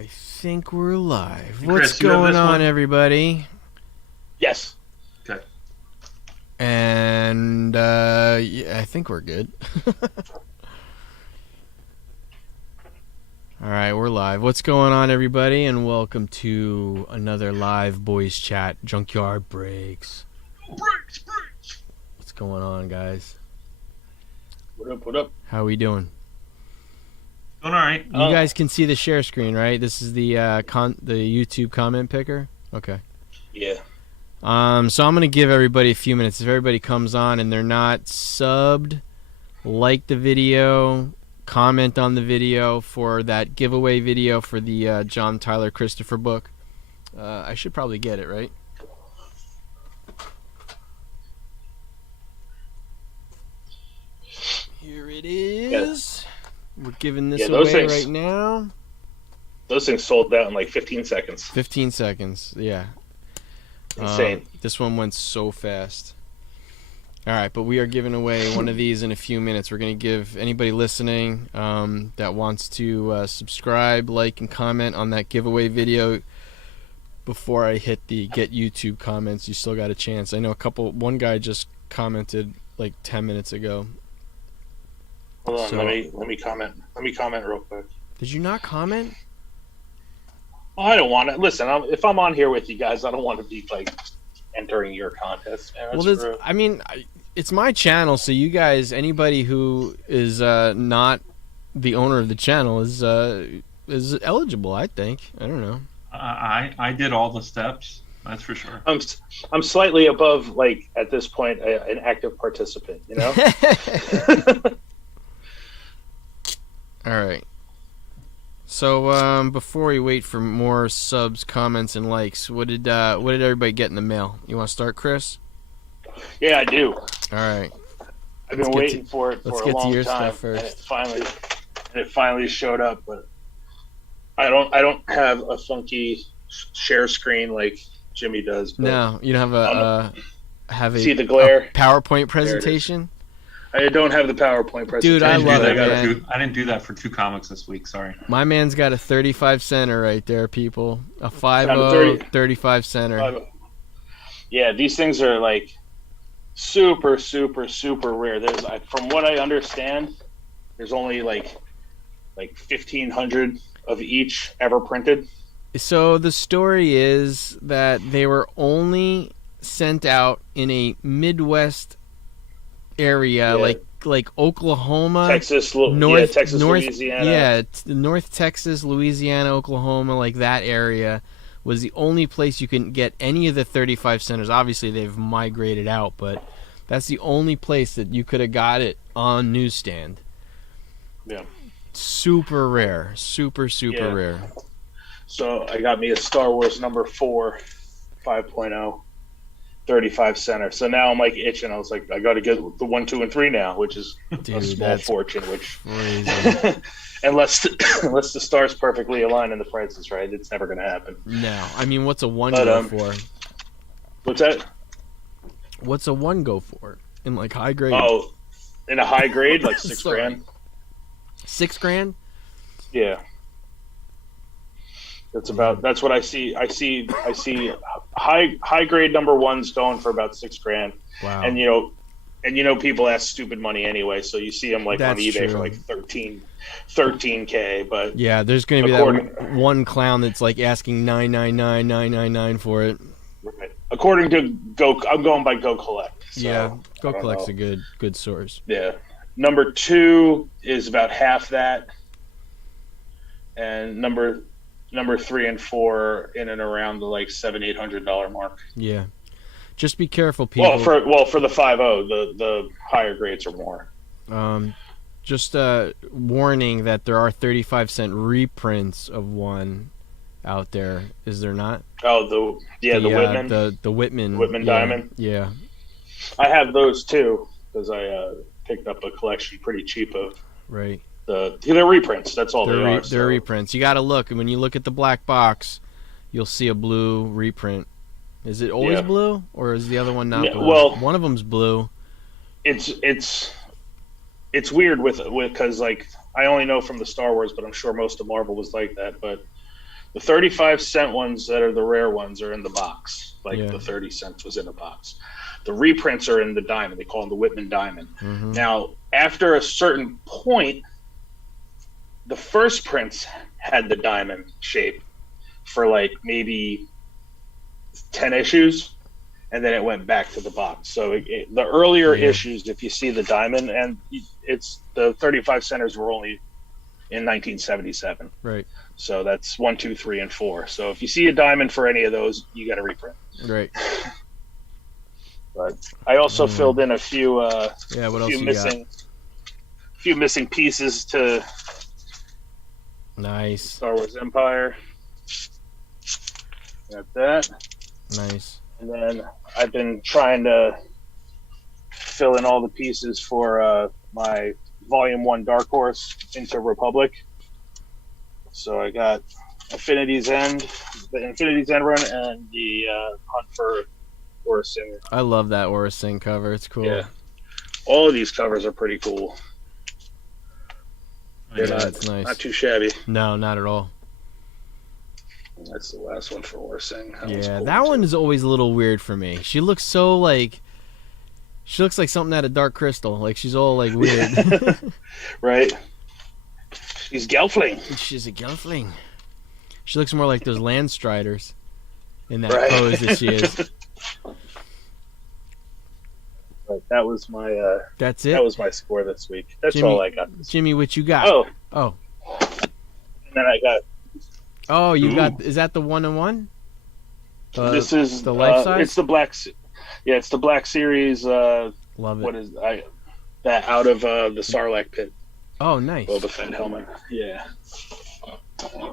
I think we're live. Hey, What's Chris, you have going this on, one? everybody? Yes. Okay. And yeah, I think we're good. All right, we're live. What's going on, everybody? And welcome to another live boys chat, Junkyard Breaks. Breaks. What's going on, guys? What up? How we doing? Doing all right. You guys can see the share screen, right? This is the the YouTube comment picker. Okay. Yeah. So I'm gonna give everybody a few minutes. If everybody comes on and they're not subbed, like the video, comment on the video for that giveaway video for the John Tyler Christopher book. I should probably get it, right? Here it is. We're giving this away right now. Those things sold out in like 15 seconds. 15 seconds, yeah. Insane. This one went so fast. All right, but we are giving away one of these in a few minutes. We're going to give anybody listening that wants to subscribe, like, and comment on that giveaway video before I hit the get YouTube comments. You still got a chance. I know one guy just commented like 10 minutes ago. Hold on, So- let me comment. Let me comment real quick. Did you not comment? I don't want to listen. If I'm on here with you guys, I don't want to be like entering your contest. Man, Well, that's rude. I mean, it's my channel, so you guys, anybody who is not the owner of the channel is eligible. I think. I don't know. I did all the steps. That's for sure. I'm slightly above, like, at this point, an active participant. You know. All right. So before we wait for more subs, comments, and likes, what did everybody get in the mail? You want to start, Chris? Yeah, I do. All right. I've been waiting for it for a long your time, stuff first. and it finally showed up. But I don't have a funky share screen like Jimmy does. But No, you don't have a see the glare? a PowerPoint presentation. I don't have the PowerPoint presentation. Dude, I love it, that. man. I didn't do that for 2 comics this week. Sorry. My man's got a 35 center right there, people. A 5.0 35 center. Yeah, these things are like super, super, super rare. From what I understand, there's only like 1,500 of each ever printed. So the story is that they were only sent out in a Midwest area, Yeah. like Oklahoma, Texas, North, Louisiana. Yeah, North Texas, Louisiana, Oklahoma, like that area was the only place you can get any of the 35 centers. Obviously, they've migrated out, but that's the only place that you could have got it on newsstand. Yeah. Super rare, super Yeah. rare. So I got me a Star Wars number 4, 5.0, 35 center. So now I'm like itching. I was like, I got to get the 1, 2, and 3 now, which is a Dude, small that's fortune. Which, crazy. unless the stars perfectly align and the price is right, it's never going to happen. No, I mean, what's a 1 But, go for? What's that? What's a 1 go for in like high grade? Oh, in a high grade, like 6 Sorry. grand. $6,000? Yeah. That's what I see. I see high grade number 1s going for about 6 grand. Wow. And you know people ask stupid money anyway, so you see them like That's on eBay true. for like 13K, but Yeah, there's going to be According- that one clown that's like asking $999 for it. right. According to I'm going by Go Collect. So, Yeah, Go I don't Collect's know. a good source. Yeah. Number 2 is about half that. And number 3 and 4 in and around the like $700-800 mark. Yeah. Just be careful, people. Well, for the 5.0, the higher grades are more. Just warning that there are 35-cent reprints of 1 out there. Is there not? Oh, the Whitman. The Whitman. Whitman yeah, Diamond? Yeah. I have those too because I picked up a collection pretty cheap of Right. they're reprints. That's all they are. They're reprints. You got to look, and when you look at the black box, you'll see a blue reprint. Is it always Yeah. blue, or is the other one not Yeah, blue? well- One of them's blue. It's weird with because like I only know from the Star Wars, but I'm sure most of Marvel was like that. But The 35-cent ones that are the rare ones are in the box. Like Yeah. the 30 cents was in a box. The reprints are in the diamond. They call them the Whitman Diamond. Mhm. Now, after a certain point, the first prints had the diamond shape for like maybe 10 issues, and then it went back to the box. So the earlier Yeah. issues, if you see the diamond, and it's the 35 centers were only in 1977. Right. So that's 1, 2, 3, and 4. So if you see a diamond for any of those, you got to reprint. Right. But I also filled in a few Yeah. What else few you missing pieces to got? Nice. Star Wars Empire. Got that. Nice. And then I've been trying to fill in all the pieces for my Volume 1 Dark Horse into Republic. So I got Infinity's End, the Infinity's End run, and the Hunt for Aurra Sing. I love that Aurra Sing cover. It's cool. Yeah. All of these covers are pretty cool. They're Yeah, not, it's nice. not too shabby. No, not at all. That's the last one for Aurra Sing. That one's Yeah, cool, that too. one is always a little weird for me. She looks so like. She looks like something out of Dark Crystal. Like she's all like weird. Right. She's Gelfling. She's a gelfling. She looks more like those Landstriders in that Right. pose that she is. But that was my That's that it. was my score this week. That's Jimmy- all I got. Jimmy, what you got? Oh, Oh. and then I got Oh, you Ooh. got. Is that the 1-on-1? this is the life size? It's the black. Yeah, it's the Black Series. Love it. What is that out of the Sarlacc pit? Oh, nice. Boba Fett helmet. Yeah.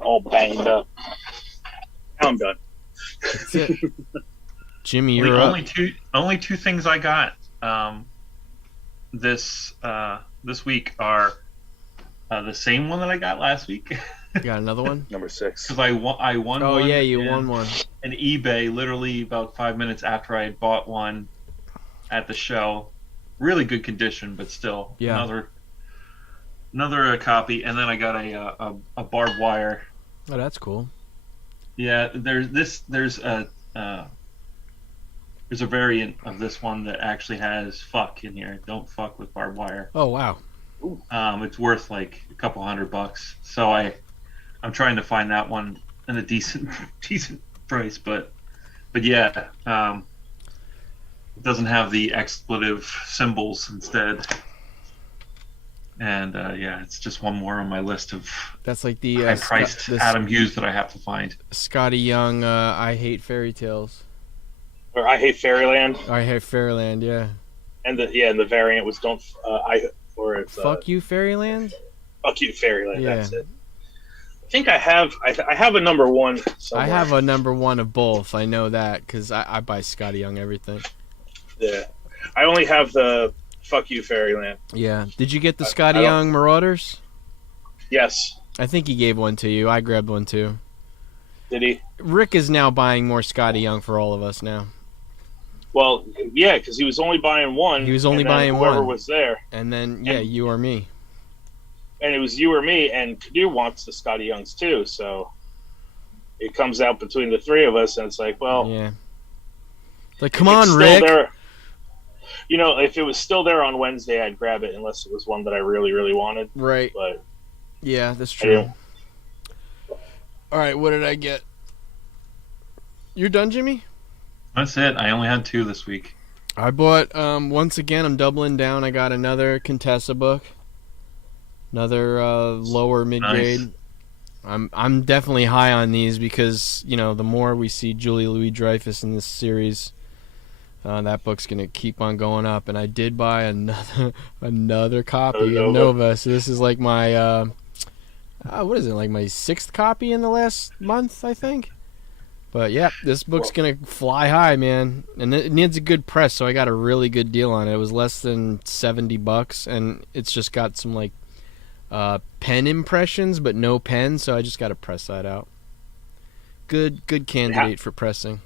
All banged up. Now I'm done. That's it. Jimmy, The you're up. only two things I got this week are the same one that I got last week. You got another one? Number 6. Because I won Oh, one yeah, you in- won one. an eBay literally about 5 minutes after I had bought one at the show. Really good condition, but still Yeah. another copy. And then I got a barbed wire. Oh, that's cool. Yeah, there's a variant of this one that actually has fuck in here. Don't fuck with barbed wire. Oh, wow. It's worth like a couple $100. So I'm trying to find that one in a decent price, but yeah, it doesn't have the expletive symbols instead. And yeah, it's just one more on my list of That's like the high-priced Adam Hughes that I have to find. Scotty Young, I Hate Fairy Tales. Or I Hate Fairyland, I Hate Fairyland, yeah. and the variant was Don't it's Fuck You, Fairyland? Fuck You Fairyland. Yeah. That's it. I think I have a number 1 somewhere. I have a number 1 of both. I know that because I buy Scotty Young everything. Yeah. I only have the Fuck You Fairyland. Yeah. Did you get the Scotty I don't- Young Marauders? Yes. I think he gave one to you. I grabbed one too. Did he? Rick is now buying more Scotty Young for all of us now. Well, yeah, because he was only buying one. He was only and then buying whoever one. was there. And then, yeah, you or me. And it was you or me, and Kadir wants the Scotty Youngs too, so it comes out between the three of us, and it's like, well, Yeah. Like, come if it's on, still Rick. there- you know, if it was still there on Wednesday, I'd grab it unless it was one that I really, really wanted. Right. But Yeah, that's I true. don't. All right, what did I get? You're done, Jimmy? That's it. I only had 2 this week. I bought, once again, I'm doubling down. I got another Contessa book. Another lower mid-grade. Nice. I'm definitely high on these because, you know, the more we see Julia Louis-Dreyfus in this series, that book's going to keep on going up. And I did buy another copy of Nova. So this is like my, what is it, like my 6th copy in the last month, I think? But yeah, this book's going to fly high, man. And it needs a good press, so I got a really good deal on it. It was less than $70, and it's just got some, like, pen impressions, but no pen, so I just got to press that out. Good candidate for pressing.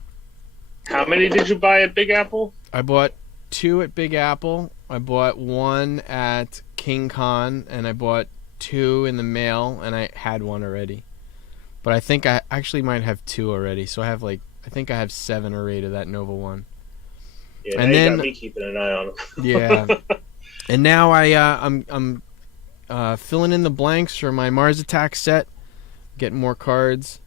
How many did you buy at Big Apple? I bought 2 at Big Apple. I bought 1 at King Con, and I bought 2 in the mail, and I had 1 already. but I think I actually might have 2 already. So I think I have 7 or 8 of that Nova 1. Yeah, And now then you got me keeping an eye on them. yeah, and now I'm filling in the blanks for my Mars Attack set, getting more cards.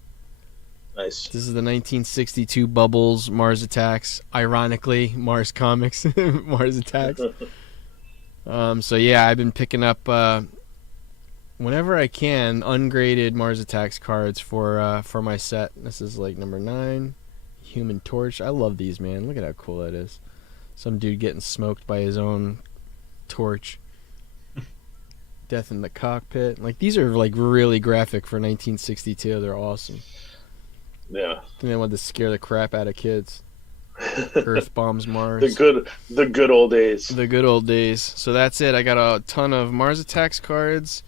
Nice. This is the 1962 Bubbles Mars Attacks. Ironically, Mars Comics Mars Attacks. So yeah, I've been picking up whenever I can ungraded Mars Attacks cards for my set. This is like number 9, Human Torch. I love these, man. Look at how cool that is. Some dude getting smoked by his own torch. Death in the Cockpit. Like, these are like really graphic for 1962. They're awesome. Yeah. I think they wanted to scare the crap out of kids. Earth bombs Mars. The good old days. The good old days. So that's it. I got a ton of Mars Attacks cards.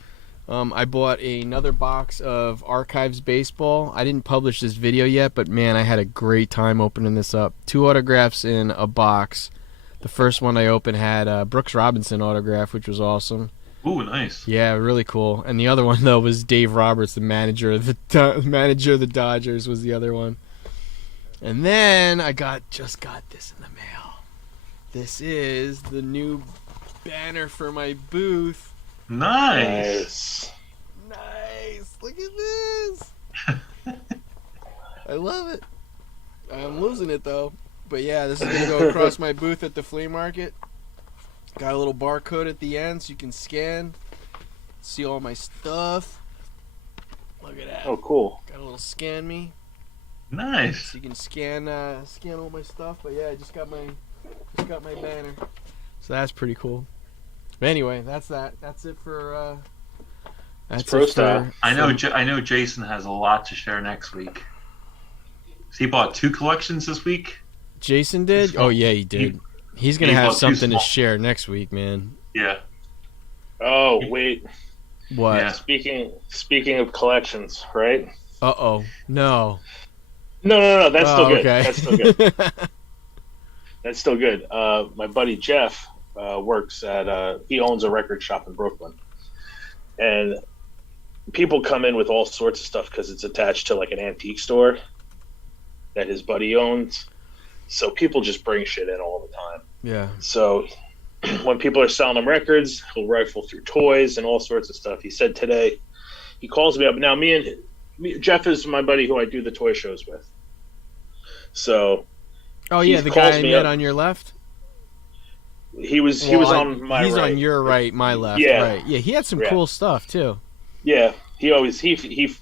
I bought another box of Archives Baseball. I didn't publish this video yet, but man, I had a great time opening this up. 2 autographs in a box. The first one I opened had a Brooks Robinson autograph, which was awesome. Ooh, nice. Yeah, really cool. And the other one though was Dave Roberts, the manager of the Dodgers, was the other one. And then I just got this in the mail. This is the new banner for my booth. Nice. Nice. Look at this. I love it. I'm losing it though. But yeah, this is going to go across my booth at the flea market. Got a little barcode at the end so you can scan, see all my stuff. Look at that. Oh, cool. Got a little scan me. Nice. So you can scan all my stuff. But yeah, I just got my banner. So that's pretty cool. But anyway, that's that. That's it for that's pro it style. for, I know Jason has a lot to share next week. So he bought 2 collections this week. Jason did? Oh yeah, he did. He's gonna he have bought 2 something to small. share next week, man. Yeah. Oh, wait. What? Yeah. Speaking of collections, right? Uh-oh. No. No. That's still good. Okay. That's still good. That's still good. My buddy Jeff works at. He owns a record shop in Brooklyn, and people come in with all sorts of stuff because it's attached to like an antique store that his buddy owns. So people just bring shit in all the time. Yeah. So when people are selling him records, he'll rifle through toys and all sorts of stuff. He said today, he calls me up. Now, Jeff is my buddy who I do the toy shows with. So, Oh yeah, the guy I met on your left. he was on my He's right. on your right, my left. Yeah. Right. Yeah, he had some Yeah. cool stuff too. Yeah, he always he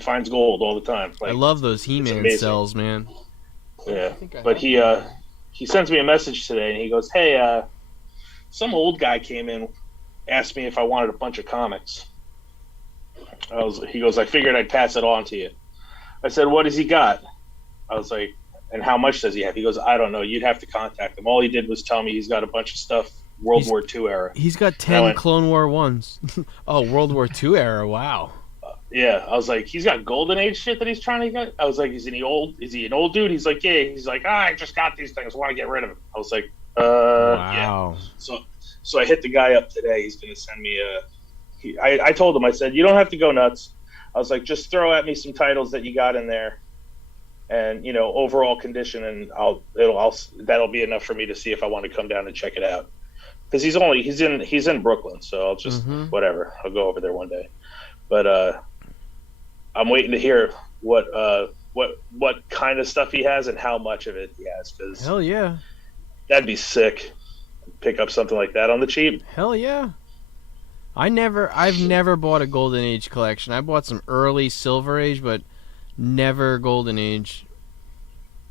finds gold all the time. I Like, love those He-Man amazing. cells, man. yeah, think I but have he sends me a message today, and he goes, "Hey, some old guy came in, asked me if I wanted a bunch of comics." He goes, "I figured I'd pass it on to you." I said, "What has he got?" I was like, "And how much does he have?" He goes, "I don't know. You'd have to contact him." All he did was tell me he's got a bunch of stuff World War II era. He's got I 10 went- Clone War 1s. Oh, World War II era. Wow. Yeah, I was like, he's got golden age shit that he's trying to get. I was like, is he an old dude? He's like, yeah. He's like, I just got these things. I want to get rid of them. I was like, yeah. Wow. So I hit the guy up today. He's going to send me I told him, I said, you don't have to go nuts. I was like, just throw at me some titles that you got in there, and overall condition, and that'll be enough for me to see if I want to come down and check it out. Because he's in Brooklyn, so I'll just whatever. I'll go over there one day. But I'm waiting to hear what kind of stuff he has and how much of it he has, because Hell yeah. that'd be sick. Pick up something like that on the cheap. Hell yeah. I've never bought a Golden Age collection. I bought some early Silver Age, but never Golden Age.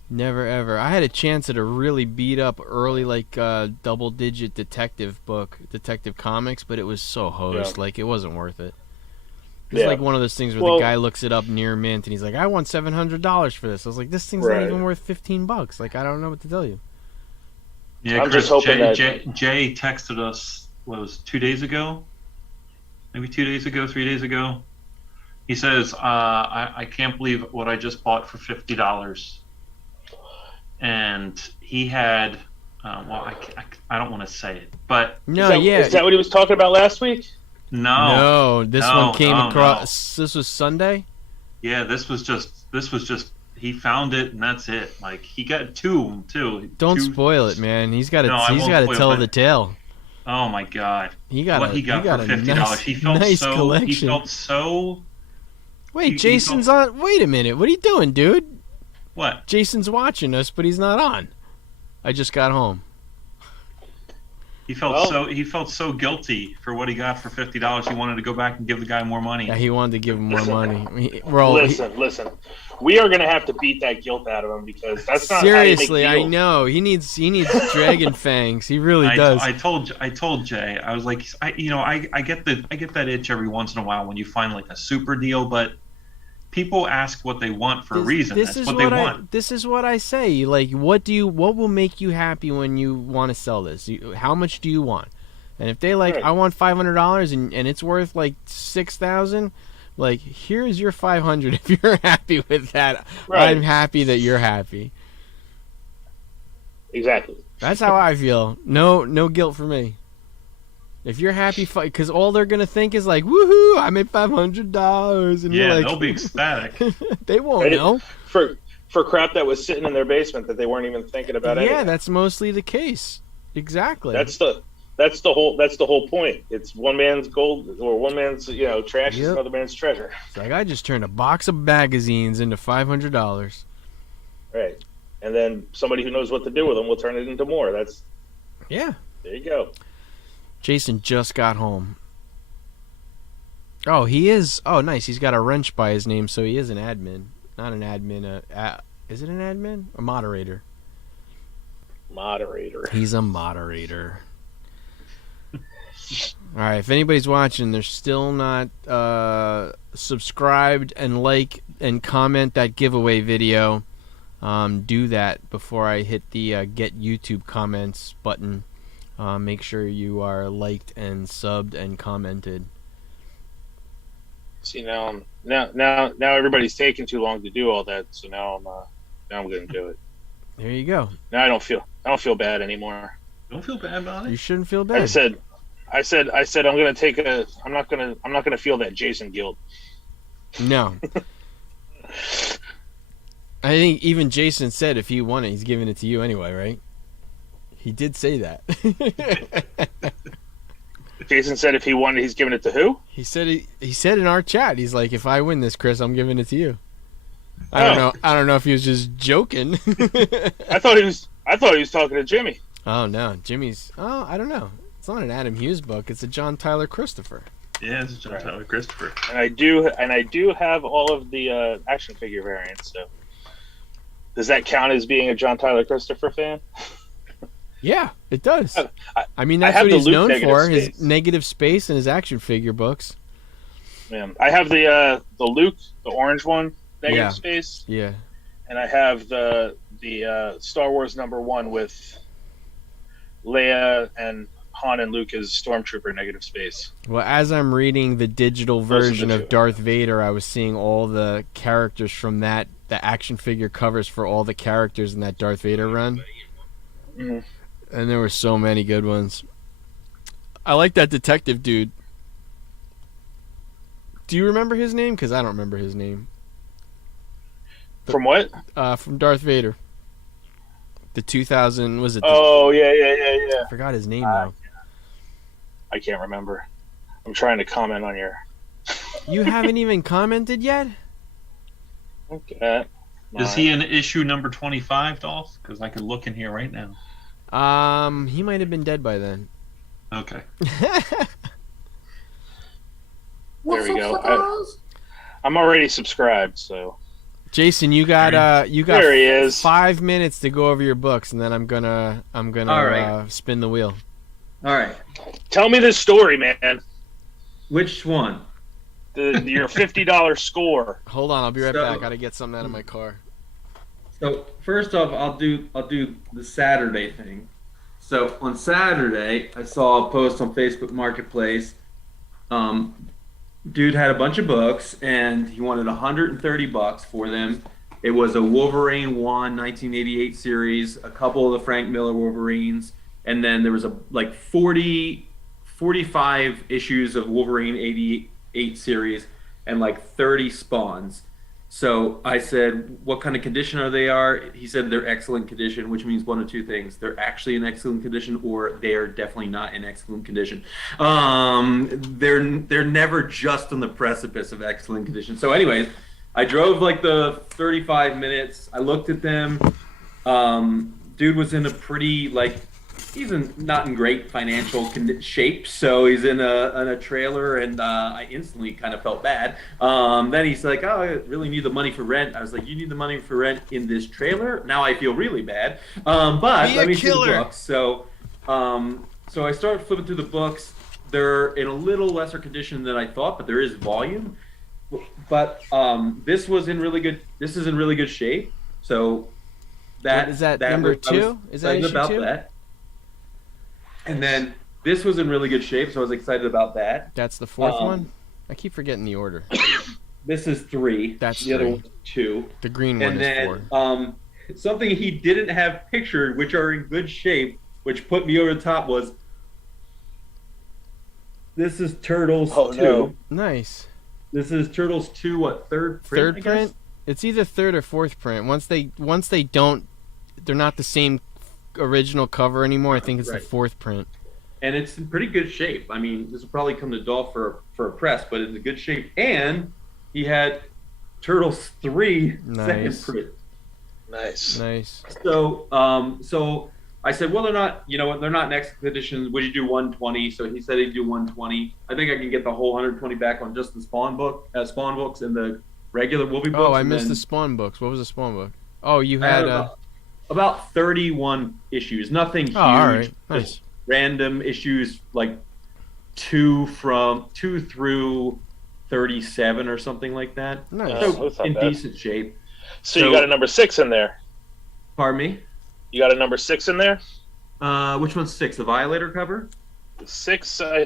Never ever. I had a chance at a really beat up early double digit detective comics, but it was so hosed. Yeah. Like, it wasn't worth it. It's like one of those things where the guy looks it up near mint and he's like, I want $700 for this. I was like, this thing's not even worth $15. Like, I don't know what to tell you. Yeah, I'm Chris, just hoping Jay texted us, what was it, 2 days ago? Maybe 2 days ago, 3 days ago. He says, I can't believe what I just bought for $50. And he had, I don't want to say it, but... Is that what he was talking about last week? No, this one came across. No. This was Sunday. Yeah, this was just he found it and that's it. Like he got two of them too. Don't Two, spoil it, man. He's got to. No, I He's won't got to spoil, tell but- the tale. Oh my god. He got What a. he got got for a $50. nice, He felt nice so collection. he felt so Wait, he Jason's on. Wait a minute. What are you doing, dude? what? Jason's watching us, but he's not on. I just got home. He felt Well- he felt so guilty for what he got for $50. He wanted to go back and give the guy more money. Yeah, he wanted to give him more Listen. money. We're all, Listen. We are gonna have to beat that guilt out of him because that's not seriously, how I you make deals. know he needs dragon fangs. He really does. I told Jay, I was like, I get that itch every once in a while when you find like a super deal, but people ask what they want for a reason. That's what they want. This is what I say. Like, what will make you happy when you want to sell this? How much do you want? And if they like, Right. I want $500 and it's worth like $6,000. Like, here's your $500. If you're happy with that, Right. I'm happy that you're happy. Exactly. That's how I feel. No guilt for me. If you're happy, because all they're gonna think is like, "Woohoo! I made $500," and Yeah, you're like, they'll be ecstatic. they won't Right. know. For crap that was sitting in their basement that they weren't even thinking about. Yeah, anyway. that's mostly the case. Exactly. That's the whole point. It's one man's gold or one man's trash is Yep. another man's treasure. It's like I just turned a box of magazines into $500. Right. And then somebody who knows what to do with them will turn it into more. Yeah. There you go. Jason just got home. Oh, he is. Oh, nice. He's got a wrench by his name, so he is an admin. Not an admin. Is it an admin? A moderator. Moderator. He's a moderator. All right. If anybody's watching, they're still not subscribed and like and comment that giveaway video. Do that before I hit the get YouTube comments button. Make sure you are liked and subbed and commented. See now everybody's taking too long to do all that, so now I'm gonna do it. There you go. Now I don't feel bad anymore. Don't feel bad about You it. shouldn't feel I bad. said I'm not gonna feel that Jason guilt. No. I think even Jason said if he won it, he's giving it to you anyway, right? He did say that. Jason said if he won, he's giving it to who? he said in our chat, he's like, if I win this, Chris, I'm giving it to you. I don't know if he was just joking. I thought he was talking to Jimmy. Oh no, I don't know. It's not an Adam Hughes book. It's a John Tyler Christopher. Yeah, it's John Tyler Christopher. And I do have all of the action figure variants. So, does that count as being a John Tyler Christopher fan? Yeah, it does. I mean, I that's have what the he's Luke known Negative for, Space. his negative space and his action figure books. Yeah, I have the Luke, the orange one, negative Yeah. space, Yeah. and I have the Star Wars #1 with Leia and Han and Luke as Stormtrooper negative space. Well, as I'm reading the digital Those are the version two. of Darth Vader, I was seeing all the characters from the action figure covers for all the characters in that Darth Vader run. Mhm. And there were so many good ones. I like that detective dude. Do you remember his name? Because I don't remember his name. From what? From Darth Vader. The 2000, was it? Oh yeah. I forgot his name though. I can't remember. I'm trying to comment on your. You haven't even commented yet? Okay. Is he in issue number 25, Dolph? Because I could look in here right now. He might have been dead by then. Okay. There we go. I'm already subscribed, so Jason, you got there he is. 5 minutes to go over your books, and then I'm gonna All right. spin the wheel. All right. Tell me this story, man. Which one? Your $50 score. Hold on, I'll be right So- back. Gotta get something out of my car. So first off, I'll do the Saturday thing. So on Saturday, I saw a post on Facebook Marketplace. Dude had a bunch of books, and he wanted $130 for them. It was a Wolverine 1 1988 series, a couple of the Frank Miller Wolverines, and then there was 45 issues of Wolverine 88 series, and like 30 spawns. So I said, "What kind of condition are they are?" He said they're excellent condition, which means one of two things: they're actually in excellent condition, or they are definitely not in excellent condition. They're never just on the precipice of excellent condition. So, anyways, I drove like the 35 minutes. I looked at them. Dude was in a pretty he's not in great financial shape, so he's in a trailer, and I instantly kind of felt bad. Then he's like, "Oh, I really need the money for rent." I was like, "You need the money for rent in this trailer?" Now I feel really bad. But let me see the books. So I started flipping through the books. They're in a little lesser condition than I thought, but there is volume. But this is in really good shape. So What is that number 2? Is that issue about 2? that. And then this was in really good shape, so I was excited about that. That's the 4th one? I keep forgetting the order. This is 3. That's the other 3. one's 2. The green one And is then 4. something he didn't have pictured, which are in good shape, which put me over the top, was this is Turtles 2. No. Nice. This is Turtles 2, what, third print? Third I guess? print? It's either 3rd or 4th print. Once they don't, they're not the same original cover anymore. I think it's Right. the 4th print. And it's in pretty good shape. I mean, this will probably come to Dolph for a press, but it's in good shape. And he had Turtles 3 second Nice. print. Nice. Nice. So I said, well, they're not, they're not next edition. Would you do 120? So he said he'd do 120. I think I can get the whole 120 back on just the Spawn books and the regular Wolvie books. Oh, I and missed then the Spawn books. What was the Spawn book? Oh, you I had about 31 issues. Nothing huge. Oh, all right. just Nice. Random issues, like 2 through 37 or something like that. Nice. Oh, So that's not in bad. decent shape. So you got a number 6 in there. Pardon me? You got a number 6 in there? Which one's 6? The Violator cover? 6, I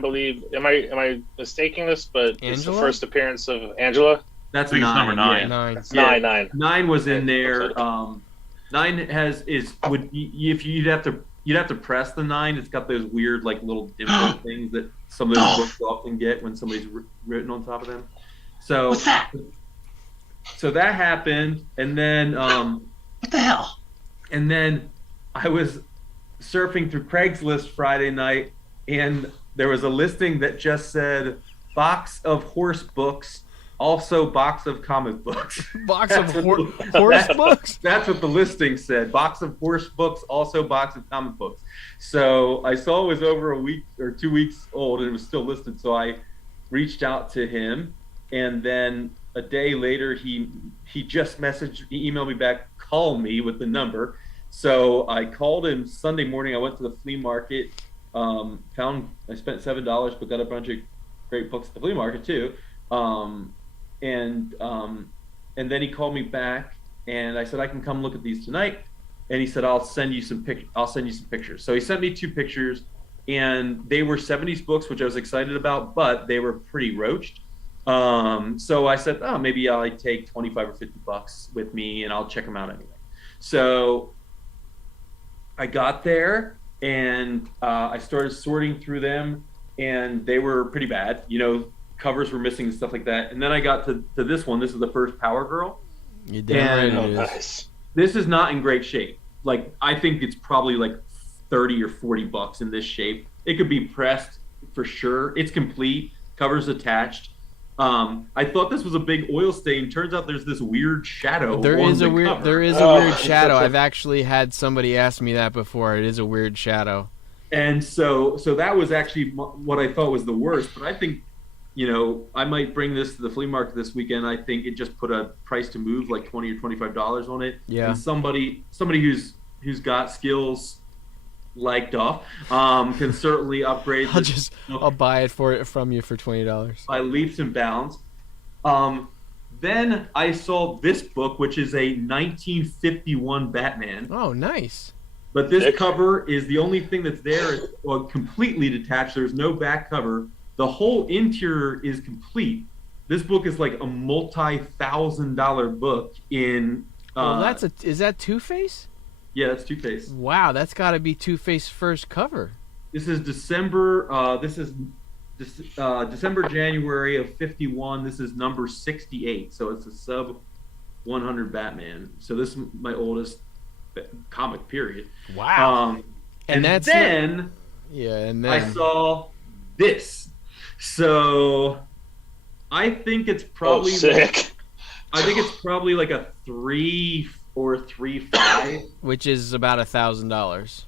believe. Am I mistaking this? But it's the Angela? first appearance of Angela. That's I think it's 9. number 9. yeah. 9. It's Yeah. 9. 9 was in there. Okay. 9 if you'd have to press the 9. It's got those weird little dimple things that some of those books often get when somebody's written on top of them. So What's that? So that happened, and then What the hell? and then I was surfing through Craigslist Friday night, and there was a listing that just said box of horse books, also box of comic books. Box of That's what- horse books? That's what the listing said. Box of horse books, also box of comic books. So I saw it was over a week or 2 weeks old, and it was still listed. So I reached out to him, and then a day later he just emailed me back, call me with the number. So I called him Sunday morning. I went to the flea market, I spent $7, but got a bunch of great books at the flea market too. And then he called me back, and I said, I can come look at these tonight. And he said, I'll send you some pictures. So he sent me 2 pictures, and they were 70s books, which I was excited about, but they were pretty roached. So I said, oh, maybe I'll take 25 or $50 with me, and I'll check them out anyway. So I got there, and I started sorting through them, and they were pretty bad. Covers were missing and stuff like that. And then I got to this one. This is the first Power Girl. You damn right And- it is. Nice. This is not in great shape. I think it's probably $30 or $40 in this shape. It could be pressed for sure. It's complete. Covers attached. I thought this was a big oil stain. Turns out there's this weird shadow. There on is the a weird cover. there is a Oh, weird it's shadow. such a- I've actually had somebody ask me that before. It is a weird shadow. And so that was actually what I thought was the worst. But I think, I might bring this to the flea market this weekend. I think it just put a price to move like $20 or $25 on it. Yeah. And somebody who's got skills like Duff can certainly upgrade this I'll buy it from you for $20. by leaps and bounds. Then I saw this book, which is a 1951 Batman. Oh, nice. But this Dick. cover is the only thing that's there. It's completely detached. There's no back cover. The whole interior is complete. This book is like a multi-$1,000 book in. Well, is that Two-Face? Yeah, that's Two-Face. Wow, that's got to be Two-Face first cover. This is December December, January of 51. This is number 68, so it's a sub 100 Batman. So this is my oldest comic period. Wow. And that's then and then I saw this. So I think it's probably sick. I think it's probably like a 3 or 3.5, which is about $1,000.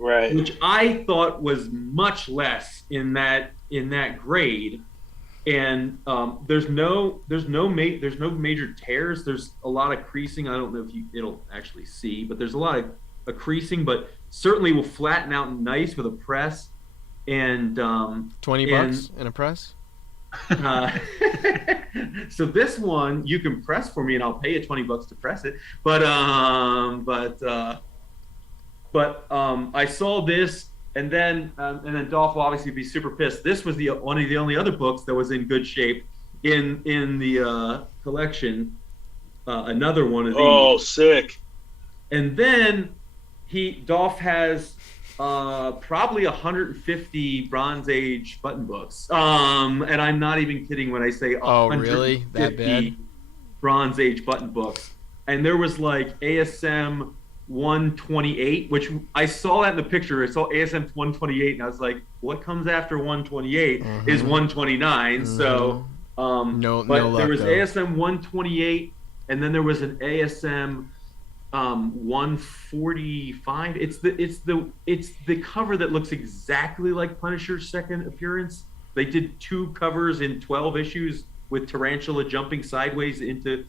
Right. which I thought was much less in that grade. And there's no major tears. There's a lot of creasing. I don't know if it'll actually see, but there's a lot of creasing, but certainly will flatten out nice with a press. And $20 in a press. So this one you can press for me, and I'll pay you $20 to press it. But I saw this, and then Dolph will obviously be super pissed. This was one of the only other books that was in good shape in the collection. Another one of these. Oh, sick! And then Dolph has probably 150 Bronze Age button books. And I'm not even kidding when I say 150 Oh, really? That bad? Bronze Age button books. And there was like ASM 128, which I saw that in the picture. I saw ASM 128, and I was like, what comes after 128 is 129. So, no but luck, there was though. ASM 128, and then there was an ASM 145. It's the cover that looks exactly like Punisher's second appearance. They did 2 covers in 12 issues with Tarantula jumping sideways into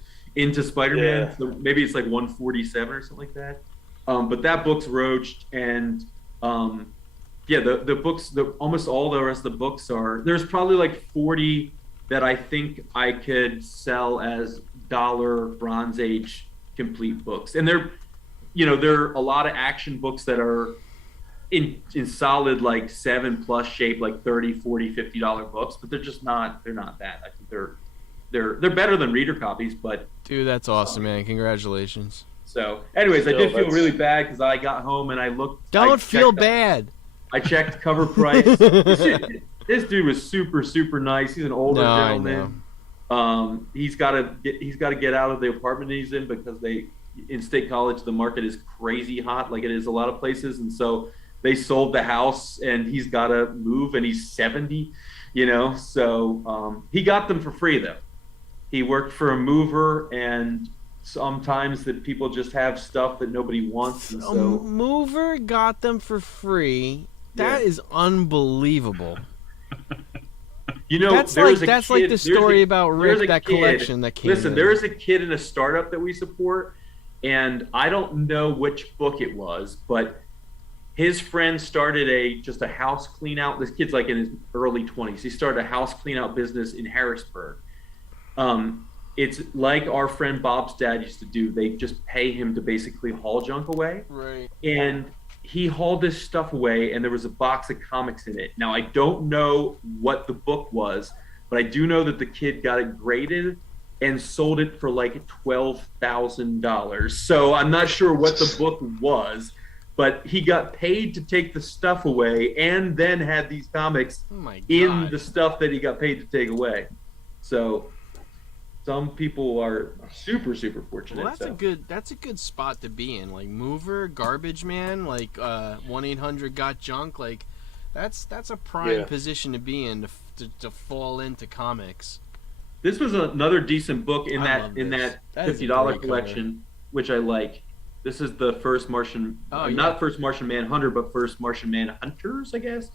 Spider-Man. Yeah. So maybe it's like 147 or something like that. But that book's roached, and the books, almost all the rest of the books are. There's probably like 40 that I think I could sell as dollar Bronze Age complete books, and there are a lot of action books that are in solid like 7+ shape, like $30, $40, $50 books, but they're not that. I think they're better than reader copies, but Dude, that's awesome, man. Congratulations. so anyways, I Still, did feel that's- really bad because I got home and I looked. Don't feel bad. I checked cover price. This dude was super, super nice. He's an older No, I gentleman. He's got to get out of the apartment he's in, because in State College the market is crazy hot, like it is a lot of places, and so they sold the house and he's got to move, and he's 70, So he got them for free though. He worked for a mover, and sometimes that people just have stuff that nobody wants, and A so mover got them for free. That Yeah. is unbelievable. that's like the story about there's Rick, a that kid- collection that came Listen, in. there is a kid in a startup that we support, and I don't know which book it was, but his friend started just a house clean out. This kid's like in his early 20s. He started a house clean out business in Harrisburg. It's like our friend Bob's dad used to do. They just pay him to basically haul junk away. Right. And he hauled this stuff away, and there was a box of comics in it. Now, I don't know what the book was, but I do know that the kid got it graded and sold it for like $12,000. So I'm not sure what the book was, but he got paid to take the stuff away, and then had these comics Oh my God. in the stuff that he got paid to take away. So some people are super, super fortunate. Well, that's a good spot to be in. Like mover, garbage man, like 1-800 got junk. Like that's a prime position to be in to fall into comics. This was another decent book in I love that this. That is a $50 great collection, which I like. This is the first Martian, not first Martian Manhunter, but first Martian Manhunters, I guess.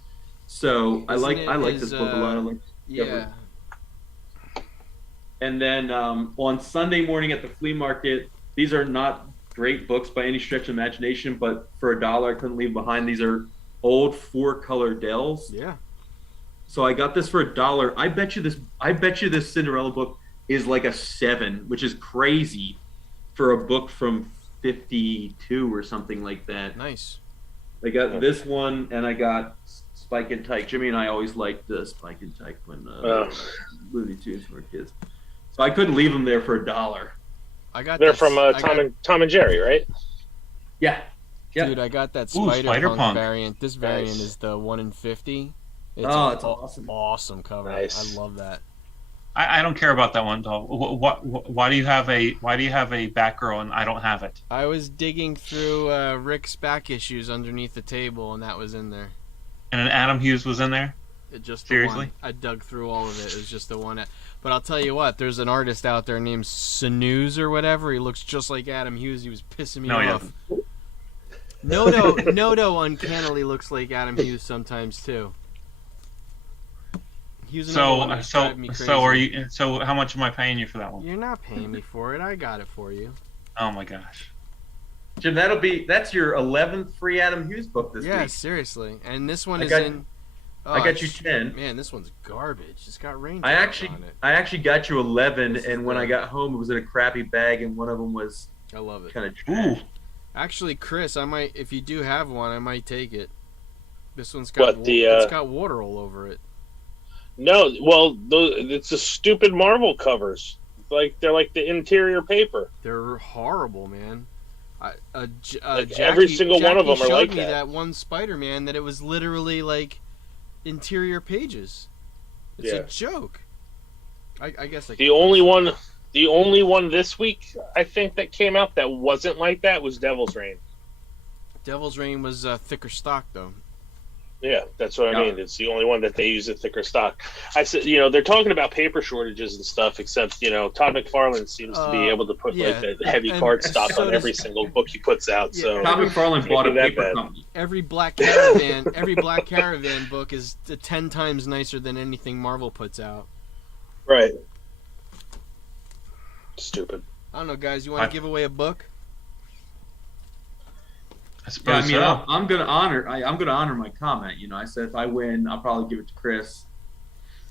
So I like this book a lot. I like Yeah. And then on Sunday morning at the flea market, these are not great books by any stretch of imagination, but for $1 I couldn't leave behind. These are old 4-color Dells. Yeah. So I got this for $1. I bet you this Cinderella book is like a 7, which is crazy for a book from 52 or something like that. Nice. I got this one, and I got Spike and Tyke. Jimmy and I always liked Spike and Tyke when Looney Tunes were kids. So I couldn't leave them there for $1. I got. They're this- from I got- Tom and Jerry, right? Yeah. Dude, I got that Ooh, Spider-Punk Spider-Punk. variant. This variant Nice. is the 1 in 50. It's Oh, a it's awesome. awesome cover. Nice. I love that. I don't care about that one though. Why do you have a Batgirl and I don't have it? I was digging through Rick's back issues underneath the table, and that was in there. And an Adam Hughes was in there. Just the Seriously? one. I dug through all of it. It was just the one. But I'll tell you what, there's an artist out there named Snooze or whatever. He looks just like Adam Hughes. He was pissing me No, he off. Noto uncannily looks like Adam Hughes sometimes too. He was another one that was driving me crazy. So are you? So how much am I paying you for that one? You're not paying me for it. I got it for you. Oh my gosh. Jim, that's your 11th free Adam Hughes book this Yeah, week. seriously. And this one I is got- in. Oh, I got you it's- 10. Man, this one's garbage. It's got rain I on it. actually got you 11, This is and when the- I got home, it was in a crappy bag, and one of them was I love it. kind of Ooh. trash. Actually, Chris, I might. If you do have one, I might take it. This one's What, got the, it's got water all over it. No, well, it's the stupid Marvel covers. Like they're like the interior paper. They're horrible, man. Every single one of them are showed like me that. one Spider-Man that it was literally like interior pages. It's Yeah. a joke. I guess I The only one this week I think that came out that wasn't like that was Devil's Reign. Devil's Reign was thicker stock though. Yeah, that's what I Yeah. mean. It's the only one that they use a thicker stock. I said, they're talking about paper shortages and stuff, except, Todd McFarlane seems to be able to put yeah. like the heavy And cardstock so on does- every single book he puts out. Yeah. So Todd McFarlane bought a Can't be that paper bad. company. Every Black Caravan book is 10 times nicer than anything Marvel puts out. right, stupid. I don't know, guys. You want I- to give away a book? I Yeah, suppose I mean, so. I'm gonna honor my comment. I said if I win, I'll probably give it to Chris.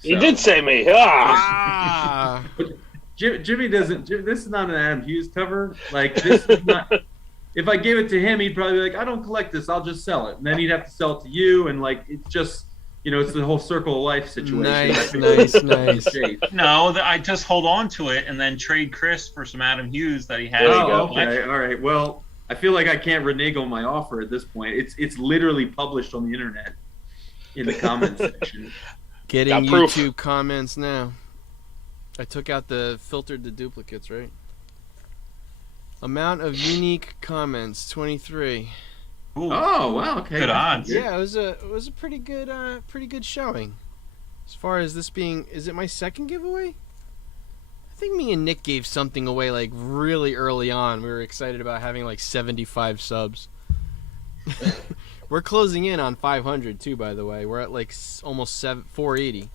You So- did say me. Ah! Jimmy doesn't. This is not an Adam Hughes cover. Like this is not. If I gave it to him, he'd probably be like, "I don't collect this. I'll just sell it." And then he'd have to sell it to you, and like it's just, it's the whole circle of life situation. Nice, I feel nice. Shade. No, I just hold on to it and then trade Chris for some Adam Hughes that he had. There you Oh, go. okay, all right. Well, I feel like I can't renege on my offer at this point. It's literally published on the internet in the comments section. Getting Got proof. YouTube comments now. I took out filtered the duplicates, right? Amount of unique comments 23. Ooh. Oh wow, okay. Good odds. Yeah, it was a pretty good showing. As far as this being, is it my second giveaway? I think me and Nick gave something away like really early on. We were excited about having like 75 subs. We're closing in on 500 too, by the way. We're at like almost 480.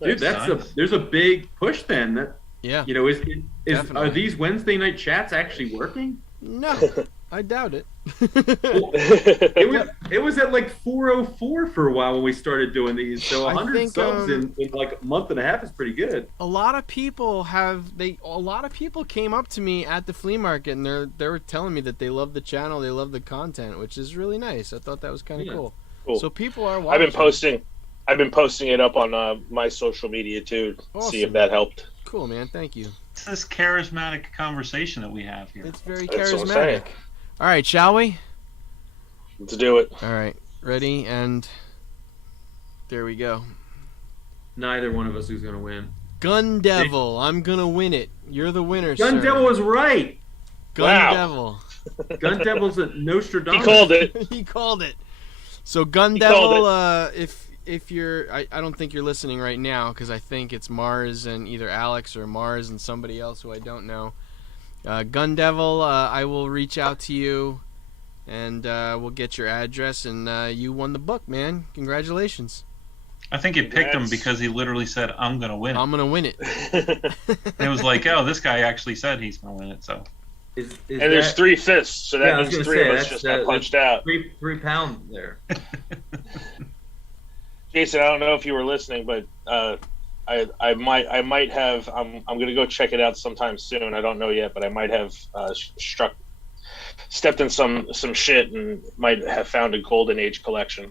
Dude, Nice. there's a big push then. That Yeah. are Definitely. these Wednesday night chats actually working? No, I doubt it. It was at like 404 for a while when we started doing these. So I 100 think, subs in like a month and a half is pretty good. A lot of people came up to me at the flea market and they were telling me that they love the channel, they love the content, which is really nice. I thought that was kind of Yeah. cool. Cool. So people are I've watching. been posting it up on my social media too. See if Awesome. that helped. Cool, man. Thank you. It's this charismatic conversation that we have here. It's very That's what I'm saying. charismatic. All right, shall we? Let's do it. All right, ready and there we go. Neither one of us is going to win. Gun Devil, I'm gonna win it. You're the winner, Gun sir. Devil was right. Gun Wow. Devil. Gun Devil's a Nostradamus. He called it. He called it. So Gun He Devil, called if you're, I don't think you're listening right now because I think it's Mars and either Alex or Mars and somebody else who I don't know. Gun Devil, I will reach out to you and we'll get your address and you won the book, man. Congratulations. I think it picked him Congrats. because he literally said, "I'm gonna win." I'm gonna win it. And it was like, "Oh, this guy actually said he's gonna win it." So Is And there's that 3 fists, so Yeah, I that was means gonna 3 of say, us that's just the- got punched out. 3 pounds there? Jason, I don't know if you were listening, but I might have. I'm gonna go check it out sometime soon. I don't know yet, but I might have stepped in some shit and might have found a golden age collection.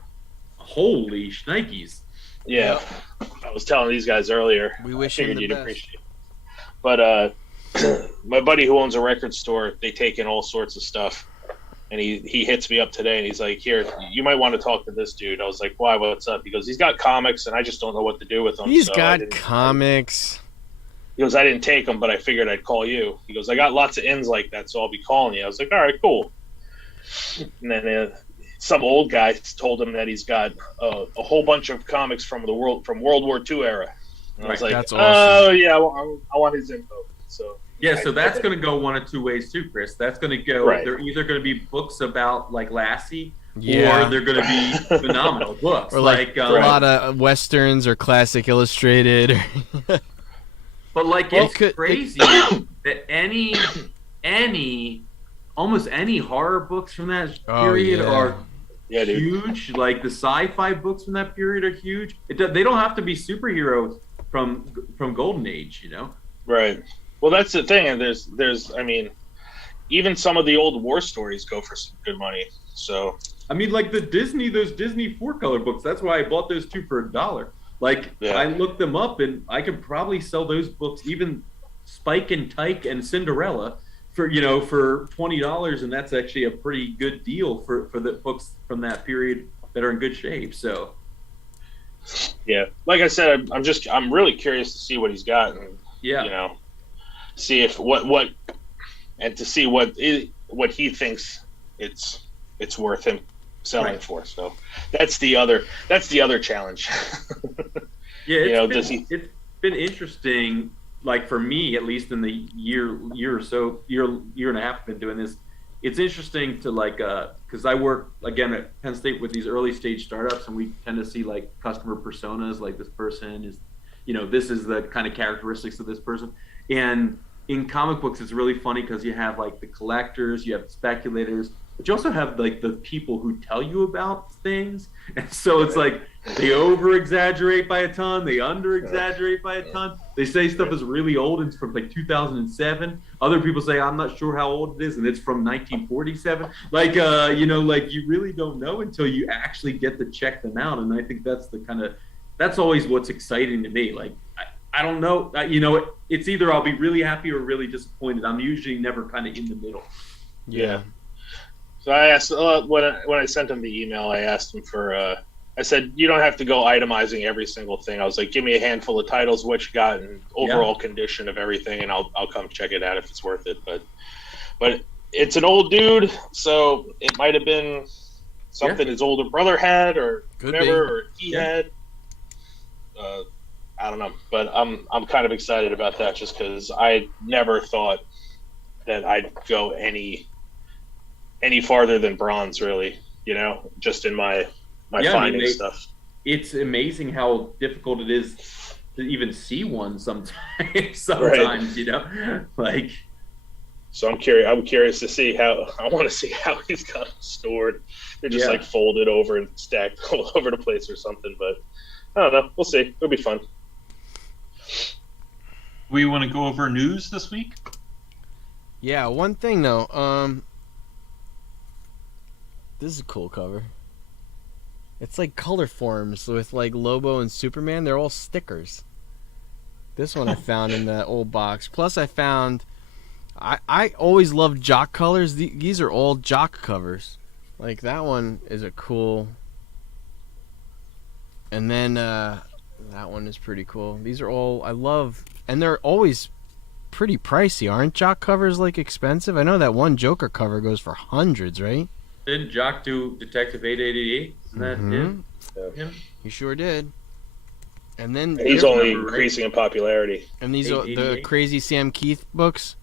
Holy shnikes. Yeah, I was telling these guys earlier. We wish I him figured the you'd best. appreciate it. But my buddy who owns a record store, they take in all sorts of stuff. And he hits me up today, and he's like, "Here, you might want to talk to this dude." I was like, "Why? What's up?" He goes, "He's got comics, and I just don't know what to do with them." He's so got comics. He goes, "I didn't take them, but I figured I'd call you." He goes, "I got lots of ins like that, so I'll be calling you." I was like, "All right, cool." And then some old guy told him that he's got a whole bunch of comics from World War II era. And I was like, That's "Oh awesome. yeah, I want his info." So Yeah, so that's going to go one of two ways too, Chris. That's going to go. Right. They're either going to be books about like Lassie, Yeah. or they're going to be phenomenal books, Or like a lot of westerns or classic illustrated. But like Well, it's crazy that almost any horror books from that period are yeah, dude. huge. Like the sci-fi books from that period are huge. They don't have to be superheroes from Golden Age, you know. Right. Well, that's the thing, and there's I mean, even some of the old war stories go for some good money. So I mean, like those Disney 4-color books. That's why I bought those two for $1. Like Yeah. I looked them up, and I could probably sell those books, even Spike and Tyke and Cinderella, for $20, and that's actually a pretty good deal for the books from that period that are in good shape. So yeah, like I said, I'm really curious to see what he's got, and yeah, see if what and to see what he thinks it's worth him selling Right. for. So that's the other challenge. yeah. It's It's been interesting. Like for me, at least in the year and a half I've been doing this, it's interesting to because I work again at Penn State with these early stage startups, and we tend to see like customer personas, like this person is, this is the kind of characteristics of this person. And in comic books, it's really funny because you have like the collectors, you have the speculators, but you also have like the people who tell you about things. And so it's like they over exaggerate by a ton, they under exaggerate by a ton. They say stuff is really old and it's from like 2007. Other people say, I'm not sure how old it is, and it's from 1947. Like, like you really don't know until you actually get to check them out. And I think that's always what's exciting to me. Like, I don't know, it's either I'll be really happy or really disappointed. I'm usually never kind of in the middle. Yeah. So I asked when I sent him the email, I asked him for. I said, you don't have to go itemizing every single thing. I was like, give me a handful of titles, what you got, and overall condition of everything, and I'll come check it out if it's worth it. But it's an old dude, so it might have been something his older brother had, or or he had. I don't know, but I'm kind of excited about that just because I never thought that I'd go any farther than bronze, really. Just in my finding stuff. It's amazing how difficult it is to even see one sometimes. Right. Like. So I'm curious to see how. I want to see how he's got them stored. They're just like folded over and stacked all over the place or something. But I don't know. We'll see. It'll be fun. We want to go over news this week? Yeah, one thing though. This is a cool cover. It's like color forms with like Lobo and Superman. They're all stickers. This one I found in that old box. Plus I found, I always loved Jock colors. These are all Jock covers. Like that one is a cool. And then that one is pretty cool. These are all I love, and they're always pretty pricey. Aren't Jock covers like expensive? I know that one Joker cover goes for hundreds, right? Didn't Jock do Detective 888? Isn't that him? Yeah. He sure did. And then He's only increasing in popularity. And these are the 888? crazy Sam Keith books.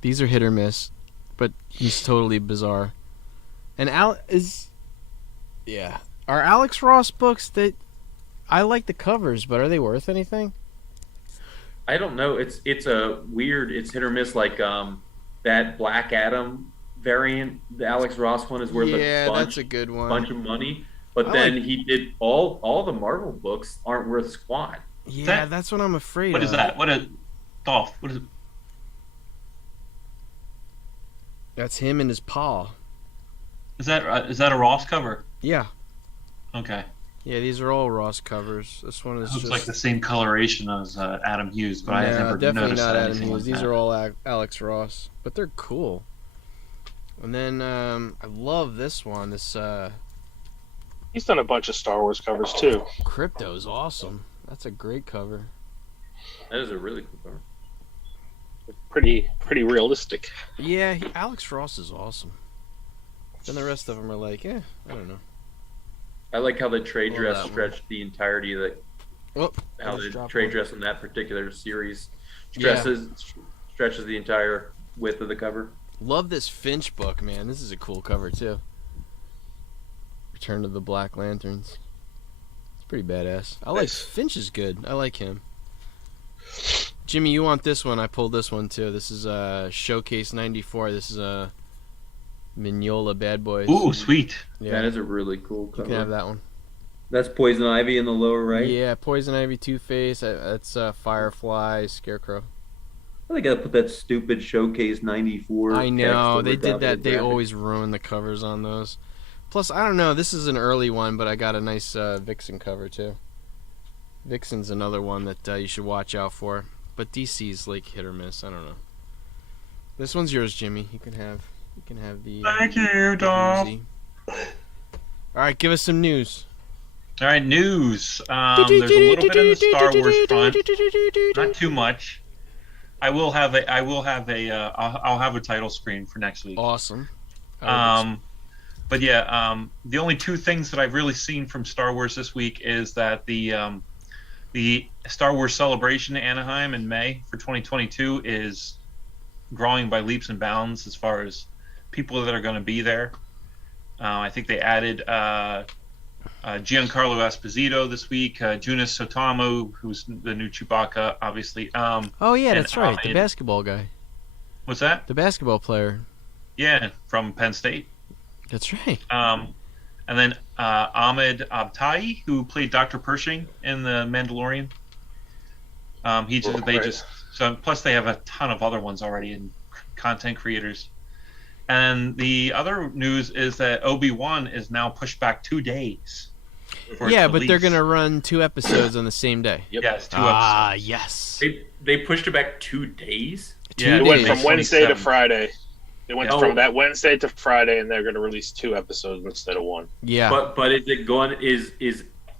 These are hit or miss, but he's totally bizarre. And are Alex Ross books that I like the covers, but are they worth anything? I don't know. It's a weird. It's hit or miss. Like that Black Adam variant, the Alex Ross one is worth that's a good one. bunch of money. But then he did all the Marvel books aren't worth squat. Yeah, that's what I'm afraid What of. is that? Dolph, what is it? That's him and his paw. Is that a Ross cover? Yeah. Okay. Yeah, these are all Ross covers. This one is It looks just like the same coloration as Adam Hughes, but I no, never definitely noticed not Adam anything Hughes. like These that. are all Alex Ross, but they're cool. And then I love this one. This He's done a bunch of Star Wars covers too. Crypto's awesome. That's a great cover. That is a really cool cover. Pretty realistic. Yeah, Alex Ross is awesome. Then the rest of them are like, I don't know. I like how the trade Love dress that one. stretched the entirety of the. Oh, How just the dropped trade one. dress in that particular series Yeah. stretches the entire width of the cover. Love this Finch book, man. This is a cool cover too. Return of the Black Lanterns. It's pretty badass. I like Nice. Finch is good. I like him. Jimmy, you want this one? I pulled this one too. This is Showcase '94. This is Mignola Bad Boys. Ooh, sweet. Yeah, That is a really cool you cover. can have that one. That's Poison Ivy in the lower right. Yeah, Poison Ivy, Two-Face. That's Firefly, Scarecrow. I think I put that stupid Showcase '94. I know they did that. of They the always ruin the covers on those. Plus, I don't know. This is an early one, but I got a nice Vixen cover too. Vixen's another one that you should watch out for. But DC's like hit or miss. I don't know. This one's yours, Jimmy. You can have the. Thank you, Dolph. Uzi. All right, give us some news. All right, news. There's a little bit in the Star Wars front, not too much. I'll have a title screen for next week. Awesome. But yeah, the only two things that I've really seen from Star Wars this week is that the Star Wars Celebration in Anaheim in May for 2022 is growing by leaps and bounds as far as people that are going to be there. I think they added Giancarlo Esposito this week, Jonas Sotomo, who's the new Chewbacca, obviously. Oh yeah, and that's right. The Ahmed- basketball guy, What's that? the basketball player. Yeah, from Penn State. That's right. And then Ahmed Abtahi, who played Dr. Pershing in The Mandalorian. Plus they have a ton of other ones already in content creators. And the other news is that Obi-Wan is now pushed back 2 days. for its Yeah, but they're release. gonna run 2 episodes on the same day. Yep. Yes, 2 Ah, episodes. yes. They pushed it back 2 days. Yeah, It Two went days. from Wednesday to 27. Friday. They went Oh. from that Wednesday to Friday, and they're going to release 2 episodes instead of 1. Yeah. But is it going is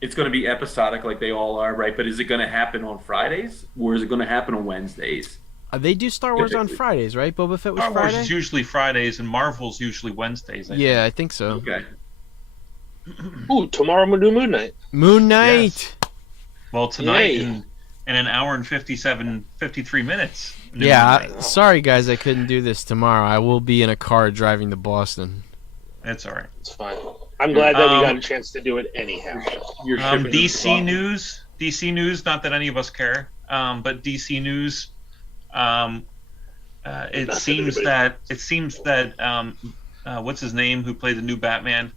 it's going to be episodic like they all are, right? But is it going to happen on Fridays or is it going to happen on Wednesdays? They do Star Wars on Typically. Fridays, right? Boba Fett was Star Wars Friday. is usually Fridays and Marvel's usually Wednesdays. I think. Yeah, I think so. Okay. Ooh, tomorrow we'll do Moon Knight. Moon Knight. Well, tonight Yay. in an hour and 53 minutes. New Yeah. Moon Knight. Sorry, guys, I couldn't do this tomorrow. I will be in a car driving to Boston. That's all right. It's fine. I'm glad that we got Um, a chance to do it anyhow. You're shipping them DC to news. DC news. Not that any of us care, but DC news. It Not seems that that what's his name, who played the new Batman,